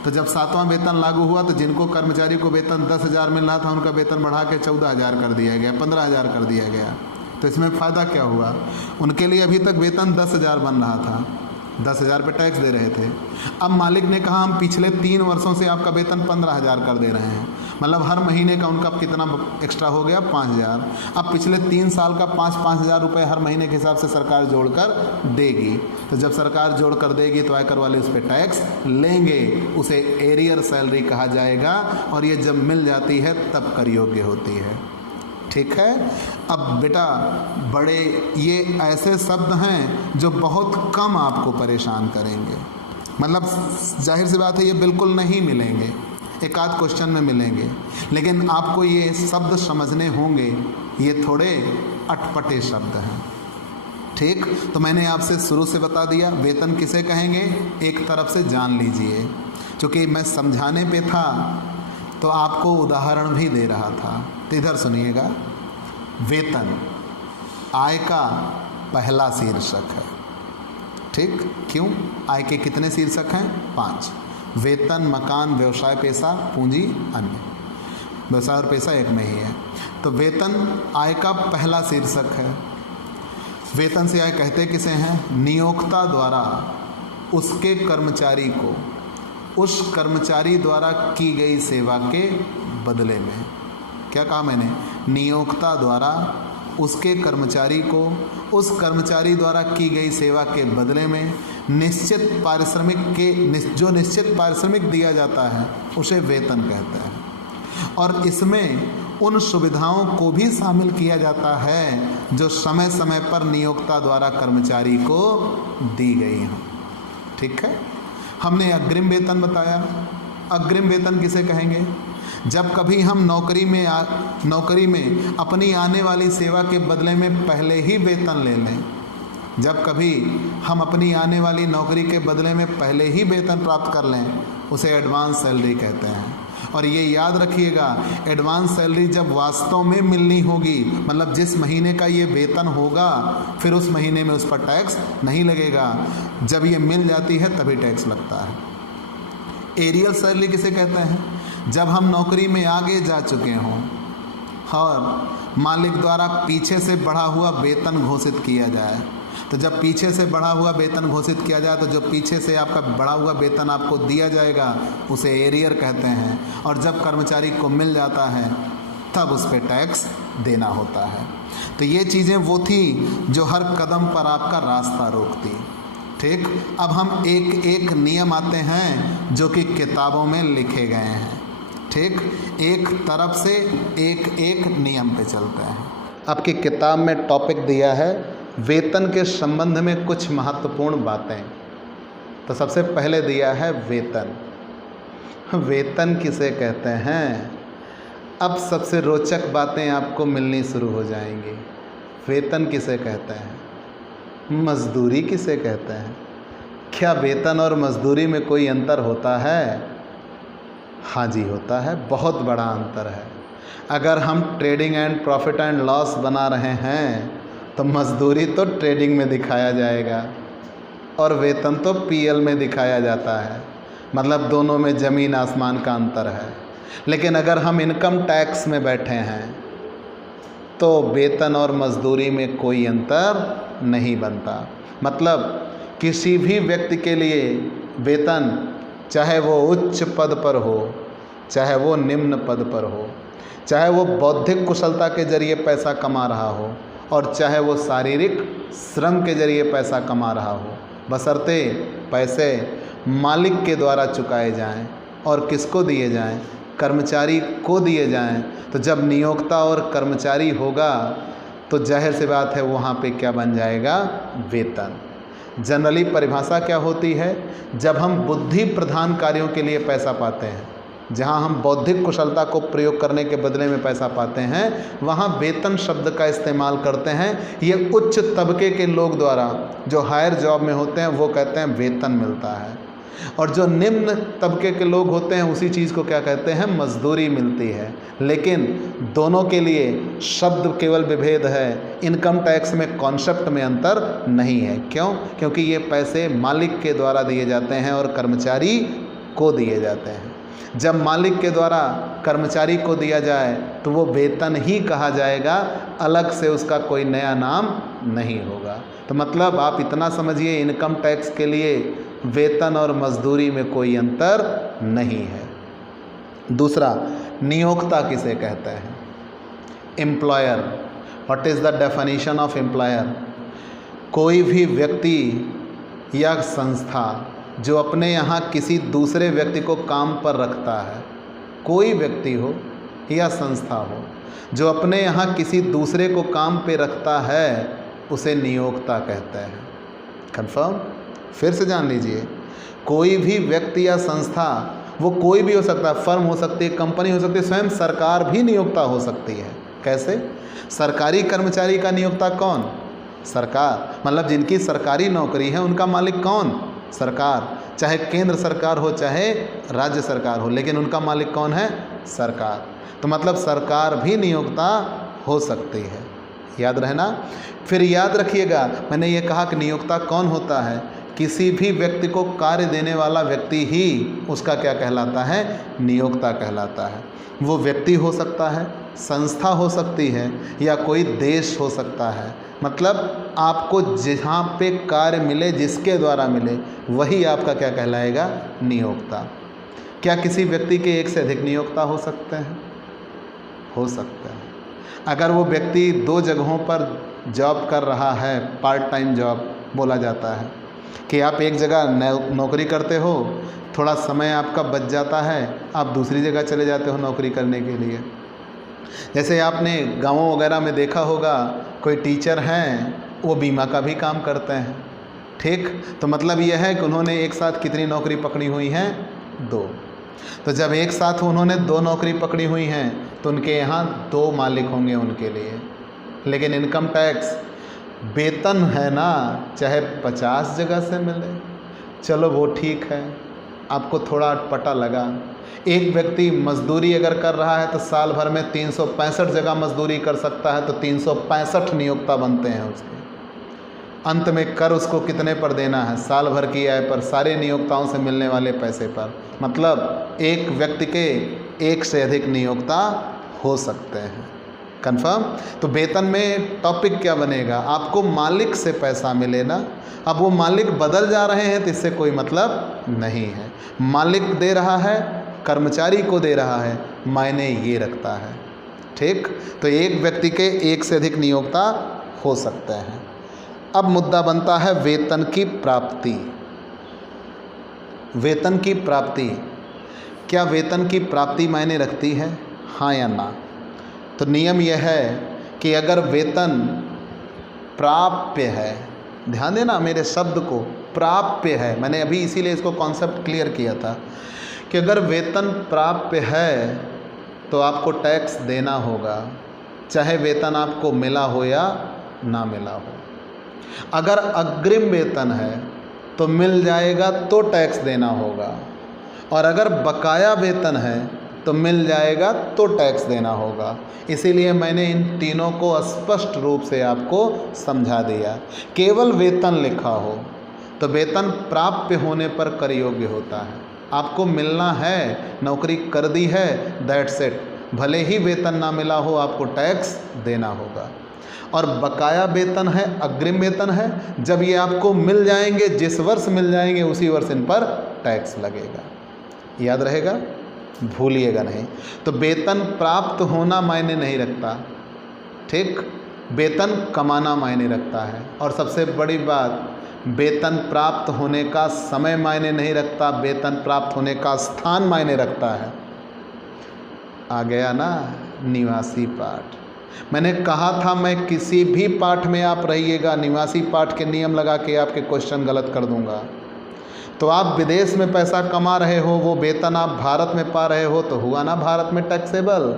तो जब 7वां वेतन लागू हुआ तो जिनको कर्मचारी को वेतन 10,000 मिल रहा था, उनका वेतन बढ़ा के 14,000 कर दिया गया, 15,000 कर दिया गया। तो इसमें फ़ायदा क्या हुआ? उनके लिए अभी तक वेतन 10,000 बन रहा था, 10,000 पे टैक्स दे रहे थे। अब मालिक ने कहा हम पिछले 3 वर्षों से आपका वेतन 15,000 कर दे रहे हैं, मतलब हर महीने का उनका कितना एक्स्ट्रा हो गया? 5,000। अब पिछले 3 साल का 5,000 रुपये हर महीने के हिसाब से सरकार जोड़कर देगी। तो जब सरकार जोड़ कर देगी तो आयकर वाले उस पर टैक्स लेंगे, उसे एरियर सैलरी कहा जाएगा, और ये जब मिल जाती है तब कर योग्य होती है। ठीक है। अब बेटा बड़े ये ऐसे शब्द हैं जो बहुत कम आपको परेशान करेंगे, मतलब जाहिर सी बात है ये बिल्कुल नहीं मिलेंगे, एक आध क्वेश्चन में मिलेंगे, लेकिन आपको ये शब्द समझने होंगे, ये थोड़े अटपटे शब्द हैं। ठीक। तो मैंने आपसे शुरू से बता दिया वेतन किसे कहेंगे, एक तरफ से जान लीजिए, क्योंकि मैं समझाने पे था तो आपको उदाहरण भी दे रहा था। तो इधर सुनिएगा, वेतन आय का पहला शीर्षक है। ठीक। क्यों? आय के कितने शीर्षक हैं? 5। वेतन, मकान, व्यवसाय, पैसा, पूंजी, अन्य। व्यवसाय और पैसा एक में ही है। तो वेतन आय का पहला शीर्षक है। वेतन से आय कहते किसे हैं? नियोक्ता द्वारा उसके कर्मचारी को उस कर्मचारी द्वारा की गई सेवा के बदले में, क्या कहा मैंने? नियोक्ता द्वारा उसके कर्मचारी को उस कर्मचारी द्वारा की गई सेवा के बदले में निश्चित पारिश्रमिक के जो निश्चित पारिश्रमिक दिया जाता है उसे वेतन कहते हैं। और इसमें उन सुविधाओं को भी शामिल किया जाता है जो समय समय पर नियोक्ता द्वारा कर्मचारी को दी गई हों। ठीक है। हमने अग्रिम वेतन बताया। अग्रिम वेतन किसे कहेंगे? जब कभी हम नौकरी में अपनी आने वाली सेवा के बदले में पहले ही वेतन ले लें, जब कभी हम अपनी आने वाली नौकरी के बदले में पहले ही वेतन प्राप्त कर लें, उसे एडवांस सैलरी कहते हैं। और ये याद रखिएगा, एडवांस सैलरी जब वास्तव में मिलनी होगी, मतलब जिस महीने का ये वेतन होगा, फिर उस महीने में उस पर टैक्स नहीं लगेगा। जब ये मिल जाती है तभी टैक्स लगता है। एरियल सैलरी किसे कहते हैं? जब हम नौकरी में आगे जा चुके हों और मालिक द्वारा पीछे से बढ़ा हुआ वेतन घोषित किया जाए। तो जब पीछे से बढ़ा हुआ वेतन घोषित किया जाए तो जो पीछे से आपका बढ़ा हुआ वेतन आपको दिया जाएगा उसे एरियर कहते हैं। और जब कर्मचारी को मिल जाता है तब उस पर टैक्स देना होता है। तो ये चीज़ें वो थी जो हर कदम पर आपका रास्ता रोकती। ठीक, अब हम एक एक नियम आते हैं जो कि किताबों में लिखे गए हैं। ठीक, एक तरफ से एक एक नियम पे चलते हैं। आपकी किताब में टॉपिक दिया है वेतन के संबंध में कुछ महत्वपूर्ण बातें। तो सबसे पहले दिया है वेतन। वेतन किसे कहते हैं? अब सबसे रोचक बातें आपको मिलनी शुरू हो जाएंगी। वेतन किसे कहते हैं? मजदूरी किसे कहते हैं? क्या वेतन और मजदूरी में कोई अंतर होता है? हाँ जी, होता है, बहुत बड़ा अंतर है। अगर हम trading and profit and loss बना रहे हैं तो मजदूरी तो ट्रेडिंग में दिखाया जाएगा और वेतन तो पीएल में दिखाया जाता है। मतलब दोनों में ज़मीन आसमान का अंतर है। लेकिन अगर हम इनकम टैक्स में बैठे हैं तो वेतन और मजदूरी में कोई अंतर नहीं बनता। मतलब किसी भी व्यक्ति के लिए वेतन, चाहे वो उच्च पद पर हो, चाहे वो निम्न पद पर हो, चाहे वो बौद्धिक कुशलता के जरिए पैसा कमा रहा हो और चाहे वो शारीरिक श्रम के जरिए पैसा कमा रहा हो, बशर्ते पैसे मालिक के द्वारा चुकाए जाएं। और किसको दिए जाएं? कर्मचारी को दिए जाएं। तो जब नियोक्ता और कर्मचारी होगा तो जाहिर सी बात है वहाँ पे क्या बन जाएगा? वेतन। जनरली परिभाषा क्या होती है? जब हम बुद्धि प्रधान कार्यों के लिए पैसा पाते हैं, जहाँ हम बौद्धिक कुशलता को प्रयोग करने के बदले में पैसा पाते हैं, वहाँ वेतन शब्द का इस्तेमाल करते हैं। ये उच्च तबके के लोग द्वारा जो हायर जॉब में होते हैं वो कहते हैं वेतन मिलता है। और जो निम्न तबके के लोग होते हैं उसी चीज़ को क्या कहते हैं? मजदूरी मिलती है। लेकिन दोनों के लिए शब्द केवल विभेद है, इनकम टैक्स में कॉन्सेप्ट में अंतर नहीं है। क्यों? क्योंकि ये पैसे मालिक के द्वारा दिए जाते हैं और कर्मचारी को दिए जाते हैं। जब मालिक के द्वारा कर्मचारी को दिया जाए तो वो वेतन ही कहा जाएगा, अलग से उसका कोई नया नाम नहीं होगा। तो मतलब आप इतना समझिए, इनकम टैक्स के लिए वेतन और मजदूरी में कोई अंतर नहीं है। दूसरा, नियोक्ता किसे कहते हैं? Employer. What is the definition of employer? कोई भी व्यक्ति या संस्था जो अपने यहाँ किसी दूसरे व्यक्ति को काम पर रखता है, कोई व्यक्ति हो या संस्था हो जो अपने यहाँ किसी दूसरे को काम पे रखता है, उसे नियोक्ता कहते हैं। कंफर्म? फिर से जान लीजिए, कोई भी व्यक्ति या संस्था, वो कोई भी हो सकता है, फर्म हो सकती है, कंपनी हो सकती है, स्वयं सरकार भी नियोक्ता हो सकती है। कैसे? सरकारी कर्मचारी का नियोक्ता कौन? सरकार। मतलब जिनकी सरकारी नौकरी है उनका मालिक कौन? सरकार। चाहे केंद्र सरकार हो चाहे राज्य सरकार हो, लेकिन उनका मालिक कौन है? सरकार। तो मतलब सरकार भी नियोक्ता हो सकती है, याद रहना। फिर याद रखिएगा, मैंने ये कहा कि नियोक्ता कौन होता है? किसी भी व्यक्ति को कार्य देने वाला व्यक्ति ही उसका क्या कहलाता है? नियोक्ता कहलाता है। वो व्यक्ति हो सकता है, संस्था हो सकती है, या कोई देश हो सकता है। मतलब आपको जहाँ पे कार्य मिले, जिसके द्वारा मिले, वही आपका क्या कहलाएगा? नियोक्ता। क्या किसी व्यक्ति के एक से अधिक नियोक्ता हो सकते हैं? हो सकता है। अगर वो व्यक्ति 2 जगहों पर जॉब कर रहा है, पार्ट टाइम जॉब बोला जाता है, कि आप एक जगह नौकरी करते हो, थोड़ा समय आपका बच जाता है, आप दूसरी जगह चले जाते हो नौकरी करने के लिए। जैसे आपने गाँवों वगैरह में देखा होगा, कोई टीचर हैं, वो बीमा का भी काम करते हैं। ठीक, तो मतलब यह है कि उन्होंने एक साथ कितनी नौकरी पकड़ी हुई हैं? 2। तो जब एक साथ उन्होंने 2 नौकरी पकड़ी हुई हैं तो उनके यहाँ 2 मालिक होंगे उनके लिए। लेकिन इनकम टैक्स वेतन है ना, चाहे 50 जगह से मिले, चलो वो ठीक है, आपको थोड़ा अटपटा लगा। एक व्यक्ति मजदूरी अगर कर रहा है तो साल भर में 365 जगह मजदूरी कर सकता है, तो 365 नियोक्ता बनते हैं उसके। अंत में कर उसको कितने पर देना है? साल भर की आय पर, सारे नियोक्ताओं से मिलने वाले पैसे पर। मतलब एक व्यक्ति के 1 से अधिक नियोक्ता हो सकते हैं। कंफर्म? तो वेतन में टॉपिक क्या बनेगा? आपको मालिक से पैसा मिले ना। अब वो मालिक बदल जा रहे हैं तो इससे कोई मतलब नहीं है। मालिक दे रहा है, कर्मचारी को दे रहा है, मायने ये रखता है। ठीक? तो एक व्यक्ति के 1 से अधिक नियोक्ता हो सकते हैं। अब मुद्दा बनता है वेतन की प्राप्ति। वेतन की प्राप्ति, क्या वेतन की प्राप्ति मायने रखती है? हाँ या ना? तो नियम यह है कि अगर वेतन प्राप्य है, ध्यान देना मेरे शब्द को, प्राप्य है, मैंने अभी इसीलिए इसको कॉन्सेप्ट क्लियर किया था कि अगर वेतन प्राप्य है तो आपको टैक्स देना होगा, चाहे वेतन आपको मिला हो या ना मिला हो। अगर अग्रिम वेतन है तो मिल जाएगा तो टैक्स देना होगा, और अगर बकाया वेतन है तो मिल जाएगा तो टैक्स देना होगा। इसीलिए मैंने इन तीनों को स्पष्ट रूप से आपको समझा दिया। केवल वेतन लिखा हो तो वेतन प्राप्य होने पर कर योग्य होता है। आपको मिलना है, नौकरी कर दी है, दैट्स इट। भले ही वेतन ना मिला हो, आपको टैक्स देना होगा। और बकाया वेतन है, अग्रिम वेतन है, जब ये आपको मिल जाएंगे, जिस वर्ष मिल जाएंगे उसी वर्ष इन पर टैक्स लगेगा। याद रहेगा, भूलिएगा नहीं। तो वेतन प्राप्त होना मायने नहीं रखता, ठीक? वेतन कमाना मायने रखता है। और सबसे बड़ी बात, वेतन प्राप्त होने का समय मायने नहीं रखता, वेतन प्राप्त होने का स्थान मायने रखता है। आ गया ना निवासी पाठ? मैंने कहा था मैं किसी भी पाठ में आप रहिएगा, निवासी पाठ के नियम लगा के आपके क्वेश्चन गलत कर दूंगा। तो आप विदेश में पैसा कमा रहे हो, वो वेतन आप भारत में पा रहे हो, तो हुआ ना भारत में टैक्सेबल।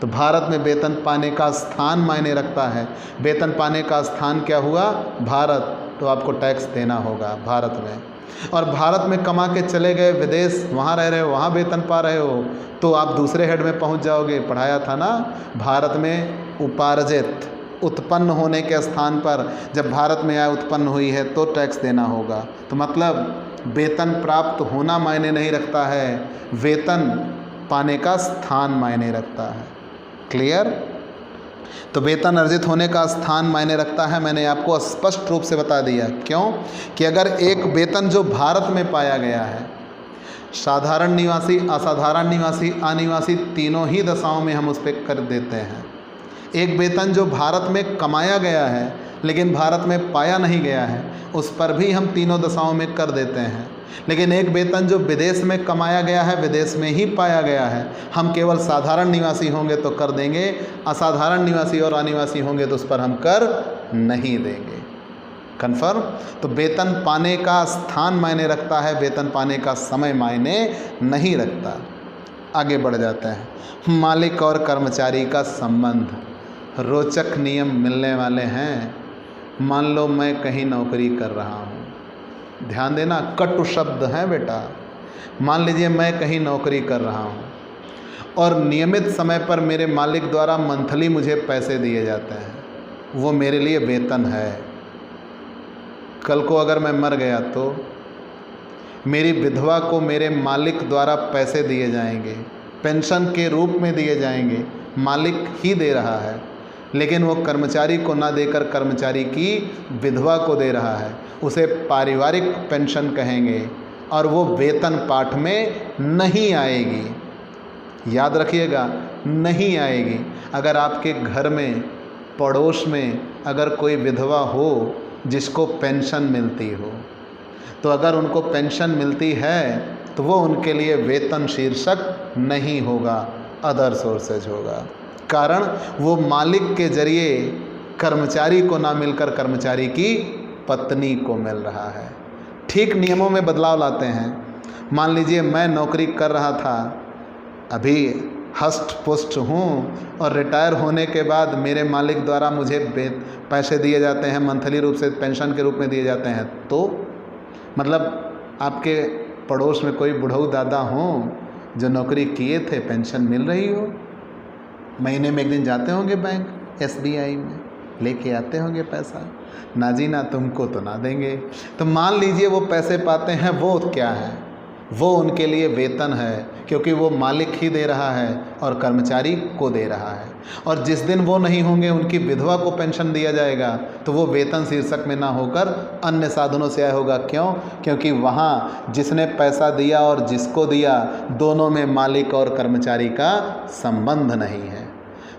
तो भारत में वेतन पाने का स्थान मायने रखता है। वेतन पाने का स्थान क्या हुआ? भारत। तो आपको टैक्स देना होगा भारत में। और भारत में कमा के चले गए विदेश, वहाँ रह रहे हो, वहाँ वेतन पा रहे हो, तो आप दूसरे हेड में पहुँच जाओगे। पढ़ाया था ना, भारत में उपार्जित, उत्पन्न होने के स्थान पर जब भारत में आय उत्पन्न हुई है तो टैक्स देना होगा। तो मतलब वेतन प्राप्त होना मायने नहीं रखता है, वेतन पाने का स्थान मायने रखता है। क्लियर? तो वेतन अर्जित होने का स्थान मायने रखता है, मैंने आपको स्पष्ट रूप से बता दिया। क्यों? कि अगर एक वेतन जो भारत में पाया गया है, साधारण निवासी, असाधारण निवासी, अनिवासी, तीनों ही दशाओं में हम उस पर कर देते हैं। एक वेतन जो भारत में कमाया गया है लेकिन भारत में पाया नहीं गया है, उस पर भी हम तीनों दशाओं में कर देते हैं। लेकिन एक वेतन जो विदेश में कमाया गया है, विदेश में ही पाया गया है, हम केवल साधारण निवासी होंगे तो कर देंगे, असाधारण निवासी और अनिवासी होंगे तो उस पर हम कर नहीं देंगे। कन्फर्म? तो वेतन पाने का स्थान मायने रखता है, वेतन पाने का समय मायने नहीं रखता। आगे बढ़ जाते हैं। मालिक और कर्मचारी का संबंध, रोचक नियम मिलने वाले हैं। मान लो मैं कहीं नौकरी कर रहा हूँ, ध्यान देना, कटु शब्द हैं बेटा। मान लीजिए मैं कहीं नौकरी कर रहा हूँ और नियमित समय पर मेरे मालिक द्वारा मंथली मुझे पैसे दिए जाते हैं, वो मेरे लिए वेतन है। कल को अगर मैं मर गया तो मेरी विधवा को मेरे मालिक द्वारा पैसे दिए जाएंगे, पेंशन के रूप में दिए जाएंगे, मालिक ही दे रहा है, लेकिन वो कर्मचारी को ना देकर कर्मचारी की विधवा को दे रहा है। उसे पारिवारिक पेंशन कहेंगे और वो वेतन पाठ में नहीं आएगी। याद रखिएगा, नहीं आएगी। अगर आपके घर में, पड़ोस में अगर कोई विधवा हो जिसको पेंशन मिलती हो, तो अगर उनको पेंशन मिलती है तो वो उनके लिए वेतन शीर्षक नहीं होगा, अदर सोर्सेज होगा। कारण वो मालिक के जरिए कर्मचारी को ना मिलकर कर्मचारी की पत्नी को मिल रहा है। ठीक नियमों में बदलाव लाते हैं। मान लीजिए मैं नौकरी कर रहा था, अभी हष्ट पुष्ट हूँ और रिटायर होने के बाद मेरे मालिक द्वारा मुझे पैसे दिए जाते हैं, मंथली रूप से पेंशन के रूप में दिए जाते हैं, तो मतलब आपके पड़ोस में कोई बुढ़ऊ दादा हों जो नौकरी किए थे, पेंशन मिल रही हो, महीने में एक दिन जाते होंगे बैंक SBI में, लेके आते होंगे पैसा, ना जी ना, तुमको तो ना देंगे। तो मान लीजिए वो पैसे पाते हैं, वो क्या है, वो उनके लिए वेतन है, क्योंकि वो मालिक ही दे रहा है और कर्मचारी को दे रहा है। और जिस दिन वो नहीं होंगे, उनकी विधवा को पेंशन दिया जाएगा, तो वो वेतन शीर्षक में ना होकर अन्य साधनों से आय होगा। क्यों? क्योंकि वहाँ जिसने पैसा दिया और जिसको दिया, दोनों में मालिक और कर्मचारी का संबंध नहीं है।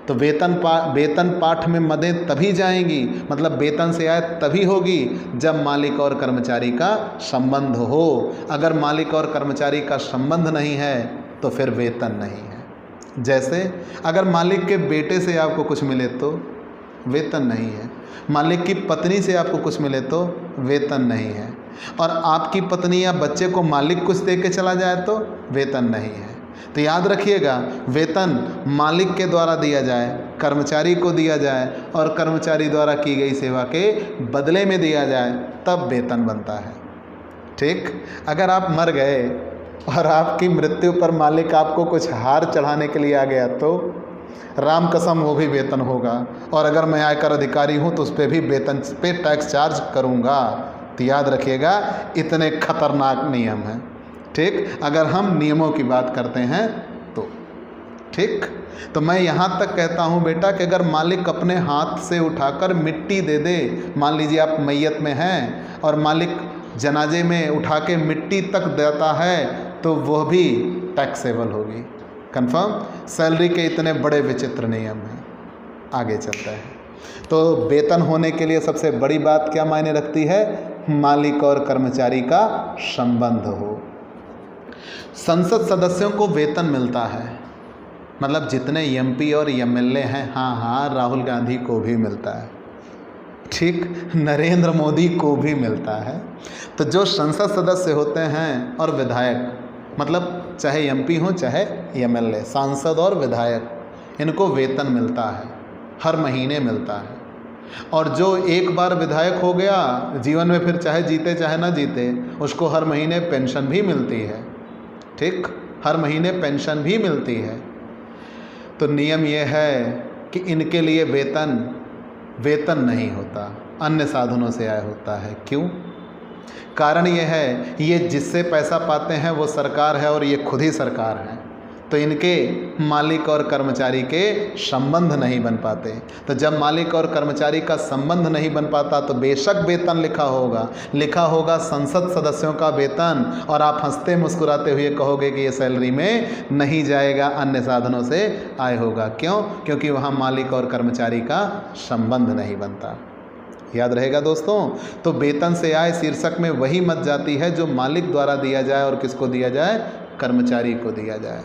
तो वेतन पाठ में मदें तभी जाएंगी, मतलब वेतन से आय तभी होगी जब मालिक और कर्मचारी का संबंध हो। अगर मालिक और कर्मचारी का संबंध नहीं है तो फिर वेतन नहीं है। जैसे अगर मालिक के बेटे से आपको कुछ मिले तो वेतन नहीं है, मालिक की पत्नी से आपको कुछ मिले तो वेतन नहीं है, और आपकी पत्नी या बच्चे को मालिक कुछ दे के चला जाए तो वेतन नहीं है। तो याद रखिएगा, वेतन मालिक के द्वारा दिया जाए, कर्मचारी को दिया जाए और कर्मचारी द्वारा की गई सेवा के बदले में दिया जाए, तब वेतन बनता है। ठीक? अगर आप मर गए और आपकी मृत्यु पर मालिक आपको कुछ हार चढ़ाने के लिए आ गया तो राम कसम वो भी वेतन होगा, और अगर मैं आयकर अधिकारी हूँ तो उस पर भी वेतन पे टैक्स चार्ज करूँगा। तो याद रखिएगा, इतने खतरनाक नियम हैं। ठीक? अगर हम नियमों की बात करते हैं तो ठीक। तो मैं यहाँ तक कहता हूँ बेटा कि अगर मालिक अपने हाथ से उठाकर मिट्टी दे दे, मान लीजिए आप मैयत में हैं और मालिक जनाजे में उठा के मिट्टी तक देता है, तो वह भी टैक्सेबल होगी। कंफर्म? सैलरी के इतने बड़े विचित्र नियम हैं। आगे चलता है तो वेतन होने के लिए सबसे बड़ी बात क्या मायने रखती है? मालिक और कर्मचारी का संबंध हो। संसद सदस्यों को वेतन मिलता है, मतलब जितने MP और MLA हैं, हाँ, राहुल गांधी को भी मिलता है। ठीक? नरेंद्र मोदी को भी मिलता है। तो जो संसद सदस्य होते हैं और विधायक, मतलब चाहे MP हो चाहे MLA, सांसद और विधायक, इनको वेतन मिलता है, हर महीने मिलता है। और जो एक बार विधायक हो गया, जीवन में फिर चाहे जीते चाहे ना जीते, उसको हर महीने पेंशन भी मिलती है। ठीक? हर महीने पेंशन भी मिलती है। तो नियम यह है कि इनके लिए वेतन नहीं होता, अन्य साधनों से आय होता है। क्यों? कारण यह है, ये जिससे पैसा पाते हैं वो सरकार है और ये खुद ही सरकार है, तो इनके मालिक और कर्मचारी के संबंध नहीं बन पाते। तो जब मालिक और कर्मचारी का संबंध नहीं बन पाता तो बेशक वेतन लिखा होगा संसद सदस्यों का वेतन, और आप हंसते मुस्कुराते हुए कहोगे कि ये सैलरी में नहीं जाएगा, अन्य साधनों से आय होगा। क्यों? क्योंकि वहाँ मालिक और कर्मचारी का संबंध नहीं बनता। याद रहेगा दोस्तों। तो वेतन से आय शीर्षक में वही मत जाती है जो मालिक द्वारा दिया जाए, और किसको दिया जाए? कर्मचारी को दिया जाए।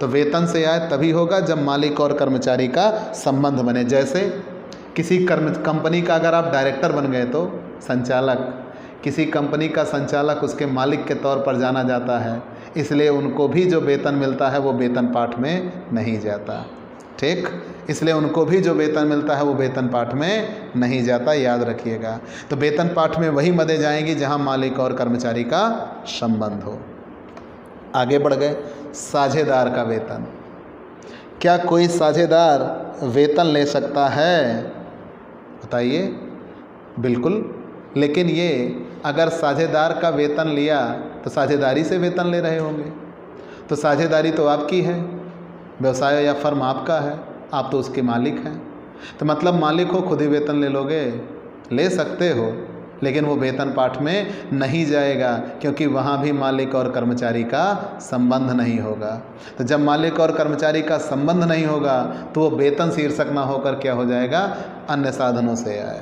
तो वेतन से आय तभी होगा जब मालिक और कर्मचारी का संबंध बने। जैसे किसी कंपनी का अगर आप डायरेक्टर बन गए तो संचालक, किसी कंपनी का संचालक उसके मालिक के तौर पर जाना जाता है, इसलिए उनको भी जो वेतन मिलता है वो वेतन पाठ में नहीं जाता। ठीक? इसलिए उनको भी जो वेतन मिलता है वो वेतन पाठ में नहीं जाता, याद रखिएगा। तो वेतन पाठ में वही मदें जाएंगी जहां मालिक और कर्मचारी का संबंध हो। आगे बढ़ गए, साझेदार का वेतन। क्या कोई साझेदार वेतन ले सकता है? बताइए। बिल्कुल। लेकिन ये अगर साझेदार का वेतन लिया तो साझेदारी से वेतन ले रहे होंगे, तो साझेदारी तो आपकी है, व्यवसाय या फर्म आपका है, आप तो उसके मालिक हैं। तो मतलब मालिक हो, खुद ही वेतन ले लोगे? ले सकते हो, लेकिन वो वेतन पाठ में नहीं जाएगा, क्योंकि वहाँ भी मालिक और कर्मचारी का संबंध नहीं होगा। तो जब मालिक और कर्मचारी का संबंध नहीं होगा तो वो वेतन शीर्षक ना होकर क्या हो जाएगा? अन्य साधनों से आए।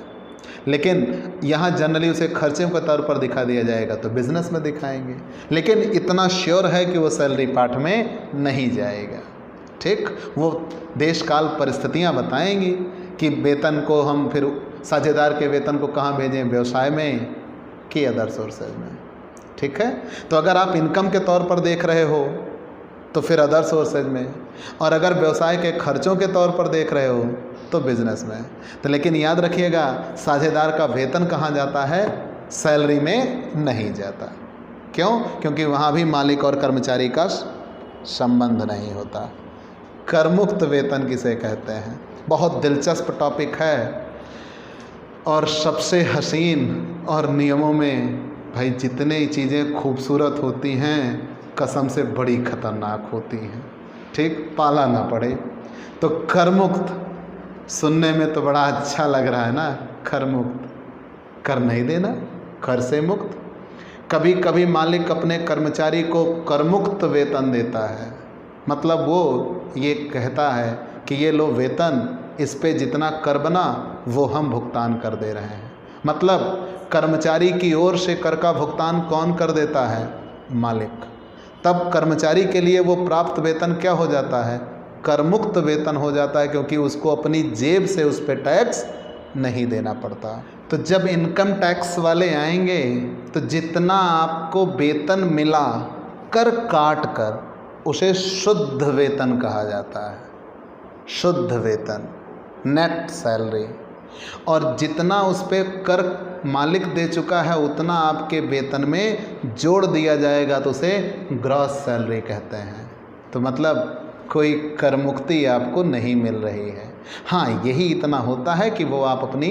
लेकिन यहाँ जनरली उसे खर्चे के तौर पर दिखा दिया जाएगा, तो बिजनेस में दिखाएंगे, लेकिन इतना श्योर है कि वो सैलरी पाठ में नहीं जाएगा। ठीक? वो देश काल परिस्थितियाँ बताएंगी कि वेतन को हम फिर साझेदार के वेतन को कहाँ भेजें, व्यवसाय में कि अदर सोर्सेज में। ठीक है। तो अगर आप इनकम के तौर पर देख रहे हो तो फिर अदर सोर्सेज में, और अगर व्यवसाय के खर्चों के तौर पर देख रहे हो तो बिजनेस में। तो लेकिन याद रखिएगा, साझेदार का वेतन कहाँ जाता है? सैलरी में नहीं जाता। क्यों? क्योंकि वहाँ भी मालिक और कर्मचारी का संबंध नहीं होता। करमुक्त वेतन किसे कहते हैं? बहुत दिलचस्प टॉपिक है और सबसे हसीन, और नियमों में भाई जितने चीज़ें खूबसूरत होती हैं कसम से बड़ी खतरनाक होती हैं। ठीक, पाला ना पड़े। तो करमुक्त सुनने में तो बड़ा अच्छा लग रहा है ना, करमुक्त, कर नहीं देना, कर से मुक्त। कभी कभी मालिक अपने कर्मचारी को करमुक्त वेतन देता है, मतलब वो ये कहता है कि ये लो वेतन, इस पे जितना कर बना वो हम भुगतान कर दे रहे हैं। मतलब कर्मचारी की ओर से कर का भुगतान कौन कर देता है? मालिक। तब कर्मचारी के लिए वो प्राप्त वेतन क्या हो जाता है? करमुक्त वेतन हो जाता है, क्योंकि उसको अपनी जेब से उस पर टैक्स नहीं देना पड़ता। तो जब इनकम टैक्स वाले आएंगे तो जितना आपको वेतन मिला कर काट कर, उसे शुद्ध वेतन कहा जाता है। शुद्ध वेतन, नेट सैलरी। और जितना उस पर कर मालिक दे चुका है उतना आपके वेतन में जोड़ दिया जाएगा तो उसे ग्रॉस सैलरी कहते हैं। तो मतलब कोई कर मुक्ति आपको नहीं मिल रही है। हाँ, यही इतना होता है कि वो आप अपनी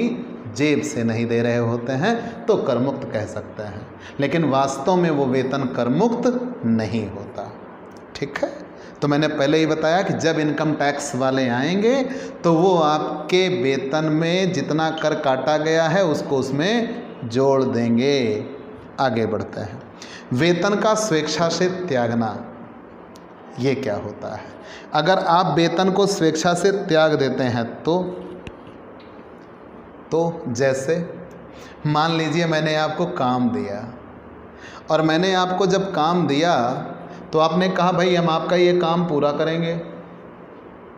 जेब से नहीं दे रहे होते हैं तो करमुक्त कह सकते हैं, लेकिन वास्तव में वो वेतन करमुक्त नहीं होता। ठीक है। तो मैंने पहले ही बताया कि जब इनकम टैक्स वाले आएंगे तो वो आपके वेतन में जितना कर काटा गया है उसको उसमें जोड़ देंगे। आगे बढ़ते हैं। वेतन का स्वेच्छा से त्यागना, ये क्या होता है? अगर आप वेतन को स्वेच्छा से त्याग देते हैं तो जैसे मान लीजिए मैंने आपको काम दिया, और मैंने आपको जब काम दिया तो आपने कहा भाई हम आपका ये काम पूरा करेंगे,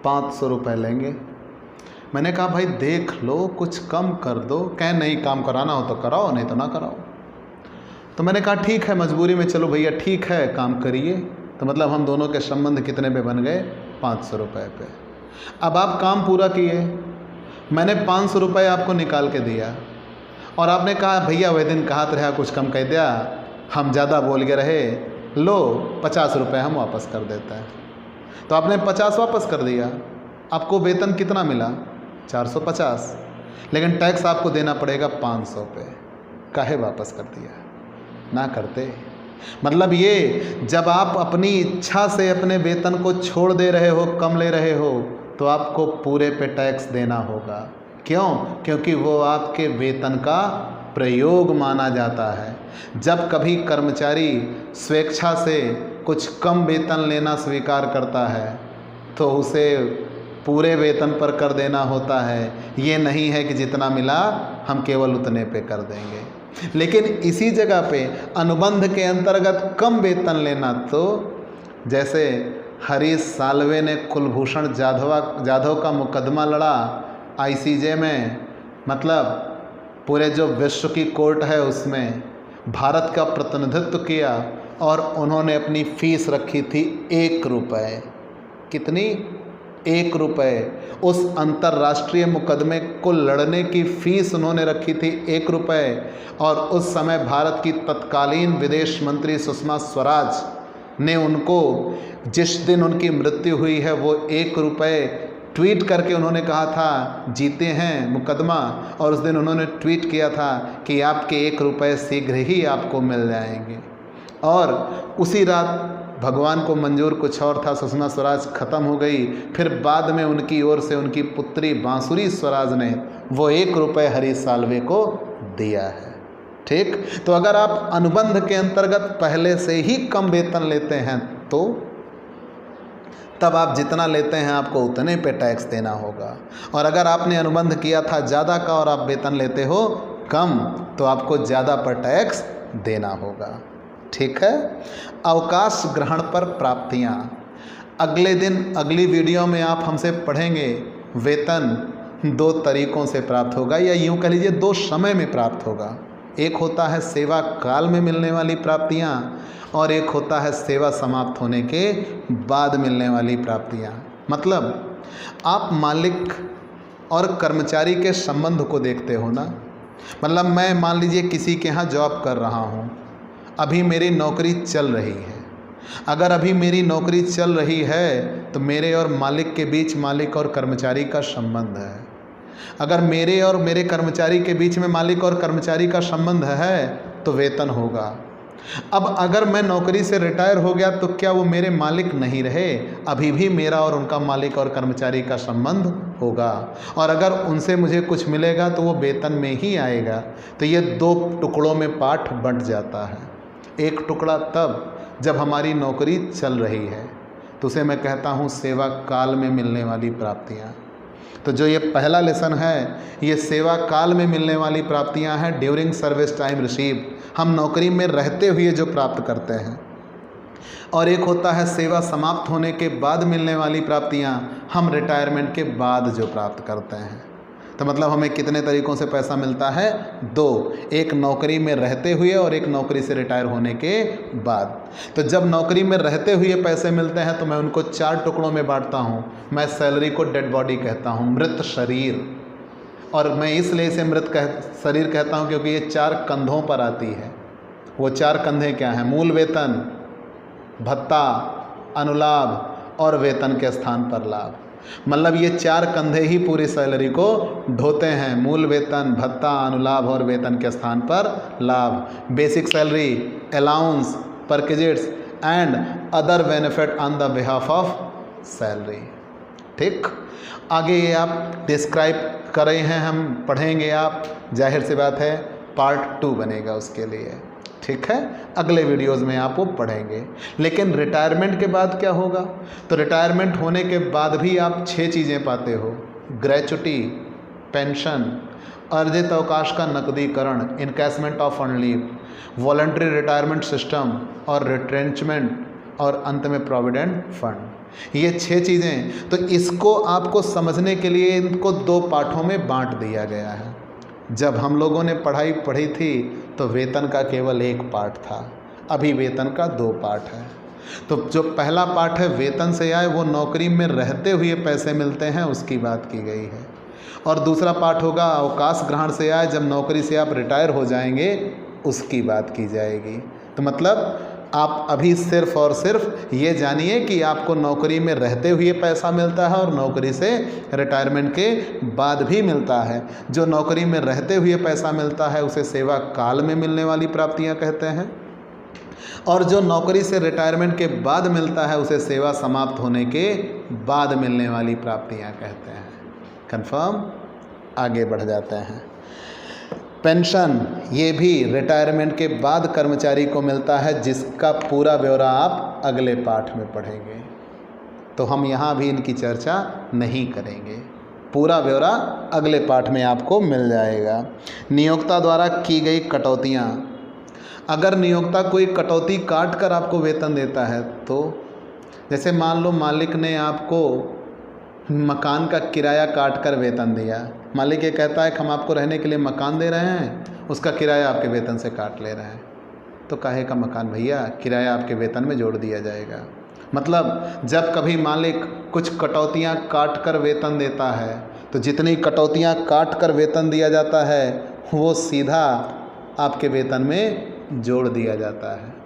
500 रुपये लेंगे। मैंने कहा भाई देख लो कुछ कम कर दो। कहें नहीं, काम कराना हो तो कराओ, नहीं तो ना कराओ। तो मैंने कहा ठीक है, मजबूरी में, चलो भैया ठीक है काम करिए। तो मतलब हम दोनों के संबंध कितने पे बन गए? 500 रुपये पे। अब आप काम पूरा किए, मैंने 500 रुपये आपको निकाल के दिया, और आपने कहा भैया वह दिन कहा रहा कुछ कम कह दिया, हम ज़्यादा बोल के रहे, लो 50 रुपये हम वापस कर देते हैं। तो आपने 50 वापस कर दिया, आपको वेतन कितना मिला? 450, लेकिन टैक्स आपको देना पड़ेगा 500 पे। काहे वापस कर दिया? ना करते। मतलब ये जब आप अपनी इच्छा से अपने वेतन को छोड़ दे रहे हो, कम ले रहे हो, तो आपको पूरे पे टैक्स देना होगा। क्यों? क्योंकि वो आपके वेतन का प्रयोग माना जाता है। जब कभी कर्मचारी स्वेच्छा से कुछ कम वेतन लेना स्वीकार करता है तो उसे पूरे वेतन पर कर देना होता है। ये नहीं है कि जितना मिला हम केवल उतने पे कर देंगे। लेकिन इसी जगह पे अनुबंध के अंतर्गत कम वेतन लेना, तो जैसे हरीश साल्वे ने कुलभूषण जाधव का मुकदमा लड़ा ICJ में, मतलब पूरे जो विश्व की कोर्ट है उसमें भारत का प्रतिनिधित्व किया, और उन्होंने अपनी फीस रखी थी 1 रुपये। कितनी? 1 रुपये। उस अंतर्राष्ट्रीय मुकदमे को लड़ने की फ़ीस उन्होंने रखी थी 1 रुपये। और उस समय भारत की तत्कालीन विदेश मंत्री सुषमा स्वराज ने उनको, जिस दिन उनकी मृत्यु हुई है, वो 1 रुपये ट्वीट करके उन्होंने कहा था जीते हैं मुकदमा, और उस दिन उन्होंने ट्वीट किया था कि आपके 1 रुपये शीघ्र ही आपको मिल जाएंगे। और उसी रात भगवान को मंजूर कुछ और था, सुषमा स्वराज खत्म हो गई। फिर बाद में उनकी ओर से उनकी पुत्री बांसुरी स्वराज ने वो 1 रुपये हरीश साल्वे को दिया है। ठीक। तो अगर आप अनुबंध के अंतर्गत पहले से ही कम वेतन लेते हैं तो तब आप जितना लेते हैं आपको उतने पे टैक्स देना होगा। और अगर आपने अनुबंध किया था ज़्यादा का और आप वेतन लेते हो कम, तो आपको ज़्यादा पर टैक्स देना होगा। ठीक है। अवकाश ग्रहण पर प्राप्तियाँ, अगले दिन अगली वीडियो में आप हमसे पढ़ेंगे वेतन 2 तरीक़ों से प्राप्त होगा, या यूँ कह लीजिए 2 समय में प्राप्त होगा। एक होता है सेवा काल में मिलने वाली प्राप्तियां और एक होता है सेवा समाप्त होने के बाद मिलने वाली प्राप्तियां। मतलब आप मालिक और कर्मचारी के संबंध को देखते हो ना। मतलब मैं मान लीजिए किसी के यहाँ जॉब कर रहा हूँ, अभी मेरी नौकरी चल रही है। अगर अभी मेरी नौकरी चल रही है तो मेरे और मालिक के बीच मालिक और कर्मचारी का संबंध है। अगर मेरे और मेरे कर्मचारी के बीच में मालिक और कर्मचारी का संबंध है तो वेतन होगा। अब अगर मैं नौकरी से रिटायर हो गया तो क्या वो मेरे मालिक नहीं रहे? अभी भी मेरा और उनका मालिक और कर्मचारी का संबंध होगा। और अगर उनसे मुझे कुछ मिलेगा तो वो वेतन में ही आएगा। तो ये दो टुकड़ों में पाठ बंट जाता है। एक टुकड़ा तब जब हमारी नौकरी चल रही है, तो उसे मैं कहता हूँ सेवा काल में मिलने वाली प्राप्तियाँ। तो जो ये पहला लेसन है, ये सेवा काल में मिलने वाली प्राप्तियां हैं, ड्यूरिंग सर्विस टाइम रिसीव, हम नौकरी में रहते हुए जो प्राप्त करते हैं। और एक होता है सेवा समाप्त होने के बाद मिलने वाली प्राप्तियां, हम रिटायरमेंट के बाद जो प्राप्त करते हैं। तो मतलब हमें कितने तरीक़ों से पैसा मिलता है? दो, एक नौकरी में रहते हुए और एक नौकरी से रिटायर होने के बाद। तो जब नौकरी में रहते हुए पैसे मिलते हैं तो मैं उनको 4 टुकड़ों में बांटता हूँ। मैं सैलरी को डेड बॉडी कहता हूँ, मृत शरीर। और मैं इसलिए इसे मृत शरीर कहता हूँ क्योंकि ये 4 कंधों पर आती है। वो 4 कंधे क्या हैं? मूल वेतन, भत्ता, अनुलाभ और वेतन के स्थान पर लाभ। मतलब ये 4 कंधे ही पूरी सैलरी को ढोते हैं। मूल वेतन, भत्ता, अनुलाभ और वेतन के स्थान पर लाभ। Basic salary, allowance, perquisites and other benefit on the behalf of salary. ठीक, आगे ये आप डिस्क्राइब कर रहे हैं, हम पढ़ेंगे। आप जाहिर सी बात है पार्ट 2 बनेगा उसके लिए। ठीक है, अगले वीडियोज़ में आप वो पढ़ेंगे। लेकिन रिटायरमेंट के बाद क्या होगा? तो रिटायरमेंट होने के बाद भी आप 6 चीज़ें पाते हो। ग्रेचुटी, पेंशन, अर्जित अवकाश का नकदीकरण, encashment of earn leave, voluntary retirement system और रिट्रेंचमेंट और अंत में प्रोविडेंट फंड। ये 6 चीज़ें, तो इसको आपको समझने के लिए इनको 2 पाठों में बांट दिया गया है। जब हम लोगों ने पढ़ाई पढ़ी थी तो वेतन का केवल 1 पार्ट था, अभी वेतन का 2 पार्ट है। तो जो पहला पार्ट है वेतन से आए, वो नौकरी में रहते हुए पैसे मिलते हैं, उसकी बात की गई है। और दूसरा पार्ट होगा अवकाश ग्रहण से आए, जब नौकरी से आप रिटायर हो जाएंगे, उसकी बात की जाएगी। तो मतलब आप अभी सिर्फ और सिर्फ ये जानिए कि आपको नौकरी में रहते हुए पैसा मिलता है और नौकरी से रिटायरमेंट के बाद भी मिलता है। जो नौकरी में रहते हुए पैसा मिलता है उसे सेवा काल में मिलने वाली प्राप्तियां कहते हैं, और जो नौकरी से रिटायरमेंट के बाद मिलता है उसे सेवा समाप्त होने के बाद मिलने वाली प्राप्तियां कहते हैं। कंफर्म? आगे बढ़ जाते हैं। पेंशन, ये भी रिटायरमेंट के बाद कर्मचारी को मिलता है, जिसका पूरा ब्यौरा आप अगले पाठ में पढ़ेंगे। तो हम यहाँ भी इनकी चर्चा नहीं करेंगे, पूरा ब्यौरा अगले पाठ में आपको मिल जाएगा। नियोक्ता द्वारा की गई कटौतियाँ, अगर नियोक्ता कोई कटौती काट कर आपको वेतन देता है तो जैसे मान लो मालिक ने आपको मकान का किराया काट कर वेतन दिया। मालिक ये कहता है कि हम आपको रहने के लिए मकान दे रहे हैं, उसका किराया आपके वेतन से काट ले रहे हैं। तो काहे का मकान भैया, किराया आपके वेतन में जोड़ दिया जाएगा। मतलब जब कभी मालिक कुछ कटौतियाँ काट कर वेतन देता है तो जितनी कटौतियाँ काट कर वेतन दिया जाता है वो सीधा आपके वेतन में जोड़ दिया जाता है।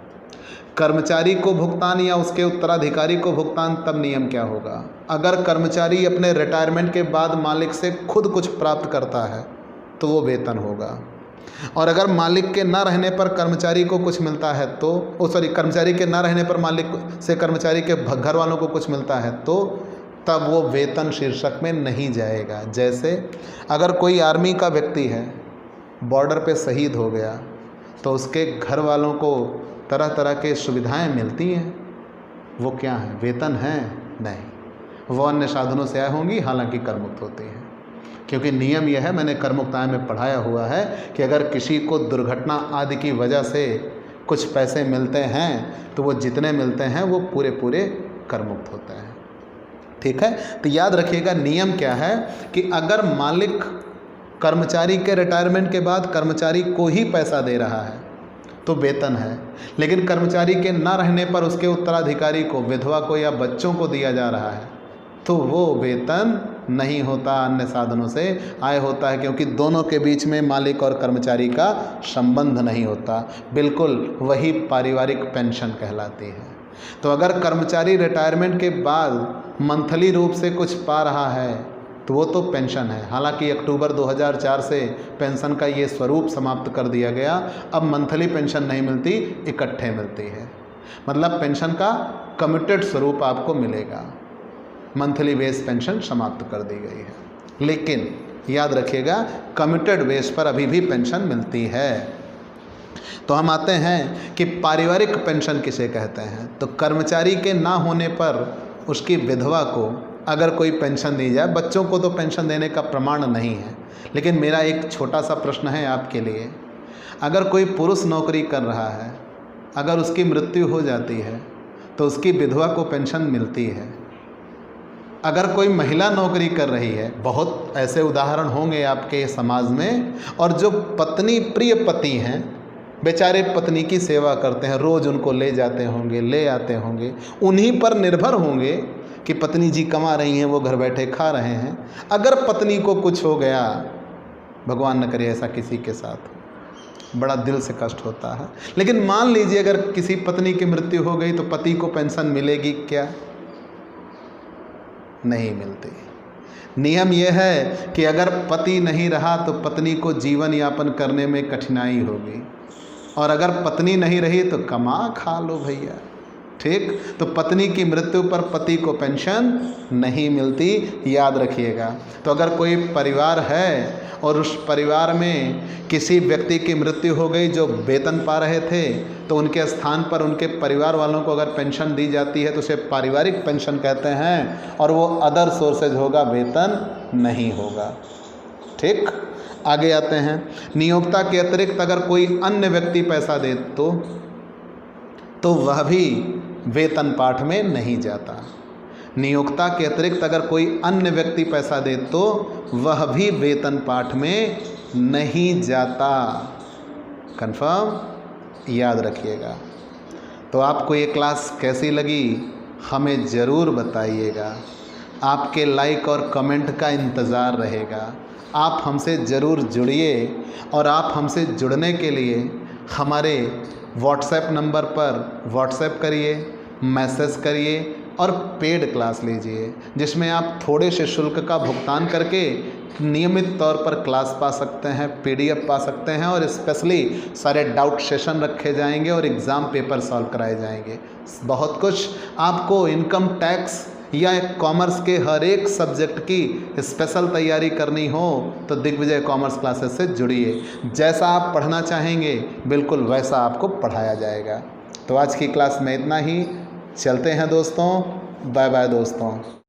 कर्मचारी को भुगतान या उसके उत्तराधिकारी को भुगतान, तब नियम क्या होगा? अगर कर्मचारी अपने रिटायरमेंट के बाद मालिक से खुद कुछ प्राप्त करता है तो वो वेतन होगा, और अगर मालिक के ना रहने पर कर्मचारी को कुछ मिलता है तो कर्मचारी के ना रहने पर मालिक से कर्मचारी के घर वालों को कुछ मिलता है तो तब वो वेतन शीर्षक में नहीं जाएगा। जैसे अगर कोई आर्मी का व्यक्ति है, बॉर्डर पे शहीद हो गया, तो उसके घर वालों को तरह तरह के सुविधाएं मिलती हैं, वो क्या है? वेतन है? नहीं, वो अन्य साधनों से आय होंगी, हालांकि करमुक्त होती हैं। क्योंकि नियम यह है, मैंने करमुक्ताएं में पढ़ाया हुआ है कि अगर किसी को दुर्घटना आदि की वजह से कुछ पैसे मिलते हैं तो वो जितने मिलते हैं वो पूरे पूरे करमुक्त होते हैं। ठीक है, तो याद रखिएगा नियम क्या है कि अगर मालिक कर्मचारी के रिटायरमेंट के बाद कर्मचारी को ही पैसा दे रहा है तो वेतन है, लेकिन कर्मचारी के ना रहने पर उसके उत्तराधिकारी को, विधवा को या बच्चों को दिया जा रहा है तो वो वेतन नहीं होता, अन्य साधनों से आय होता है, क्योंकि दोनों के बीच में मालिक और कर्मचारी का संबंध नहीं होता। बिल्कुल वही पारिवारिक पेंशन कहलाती है। तो अगर कर्मचारी रिटायरमेंट के बाद मंथली रूप से कुछ पा रहा है तो वो तो पेंशन है। हालांकि अक्टूबर 2004 से पेंशन का ये स्वरूप समाप्त कर दिया गया, अब मंथली पेंशन नहीं मिलती, इकट्ठे मिलती है। मतलब पेंशन का कमिटेड स्वरूप आपको मिलेगा, मंथली बेस पेंशन समाप्त कर दी गई है। लेकिन याद रखिएगा कमिटेड बेस पर अभी भी पेंशन मिलती है। तो हम आते हैं कि पारिवारिक पेंशन किसे कहते हैं। तो कर्मचारी के ना होने पर उसकी विधवा को अगर कोई पेंशन दी जाए, बच्चों को तो पेंशन देने का प्रमाण नहीं है, लेकिन मेरा एक छोटा सा प्रश्न है आपके लिए। अगर कोई पुरुष नौकरी कर रहा है, अगर उसकी मृत्यु हो जाती है तो उसकी विधवा को पेंशन मिलती है। अगर कोई महिला नौकरी कर रही है, बहुत ऐसे उदाहरण होंगे आपके समाज में, और जो पत्नी प्रिय पति हैं, बेचारे पत्नी की सेवा करते हैं, रोज़ उनको ले जाते होंगे, ले आते होंगे, उन्हीं पर निर्भर होंगे कि पत्नी जी कमा रही हैं, वो घर बैठे खा रहे हैं। अगर पत्नी को कुछ हो गया, भगवान न करे ऐसा किसी के साथ, बड़ा दिल से कष्ट होता है। लेकिन मान लीजिए अगर किसी पत्नी की मृत्यु हो गई तो पति को पेंशन मिलेगी क्या? नहीं मिलती। नियम यह है कि अगर पति नहीं रहा तो पत्नी को जीवन यापन करने में कठिनाई होगी, और अगर पत्नी नहीं रही तो कमा खा लो भैया। ठीक, तो पत्नी की मृत्यु पर पति को पेंशन नहीं मिलती, याद रखिएगा। तो अगर कोई परिवार है और उस परिवार में किसी व्यक्ति की मृत्यु हो गई जो वेतन पा रहे थे, तो उनके स्थान पर उनके परिवार वालों को अगर पेंशन दी जाती है तो उसे पारिवारिक पेंशन कहते हैं, और वो अदर सोर्सेज होगा, वेतन नहीं होगा। ठीक, आगे आते हैं। नियोक्ता के अतिरिक्त अगर कोई अन्य व्यक्ति पैसा दे तो वह भी वेतन पाठ में नहीं जाता। नियोक्ता के अतिरिक्त अगर कोई अन्य व्यक्ति पैसा दे तो वह भी वेतन पाठ में नहीं जाता। कंफर्म, याद रखिएगा। तो आपको ये क्लास कैसी लगी हमें ज़रूर बताइएगा। आपके लाइक और कमेंट का इंतज़ार रहेगा। आप हमसे ज़रूर जुड़िए, और आप हमसे जुड़ने के लिए हमारे व्हाट्सएप नंबर पर व्हाट्सएप करिए, मैसेज करिए और पेड क्लास लीजिए, जिसमें आप थोड़े से शुल्क का भुगतान करके नियमित तौर पर क्लास पा सकते हैं, पीडीएफ पा सकते हैं, और स्पेशली सारे डाउट सेशन रखे जाएंगे और एग्ज़ाम पेपर सॉल्व कराए जाएंगे। बहुत कुछ आपको इनकम टैक्स या कॉमर्स के हर एक सब्जेक्ट की स्पेशल तैयारी करनी हो तो दिग्विजय कॉमर्स क्लासेस से जुड़िए। जैसा आप पढ़ना चाहेंगे बिल्कुल वैसा आपको पढ़ाया जाएगा। तो आज की क्लास में इतना ही। चलते हैं दोस्तों, बाय बाय दोस्तों।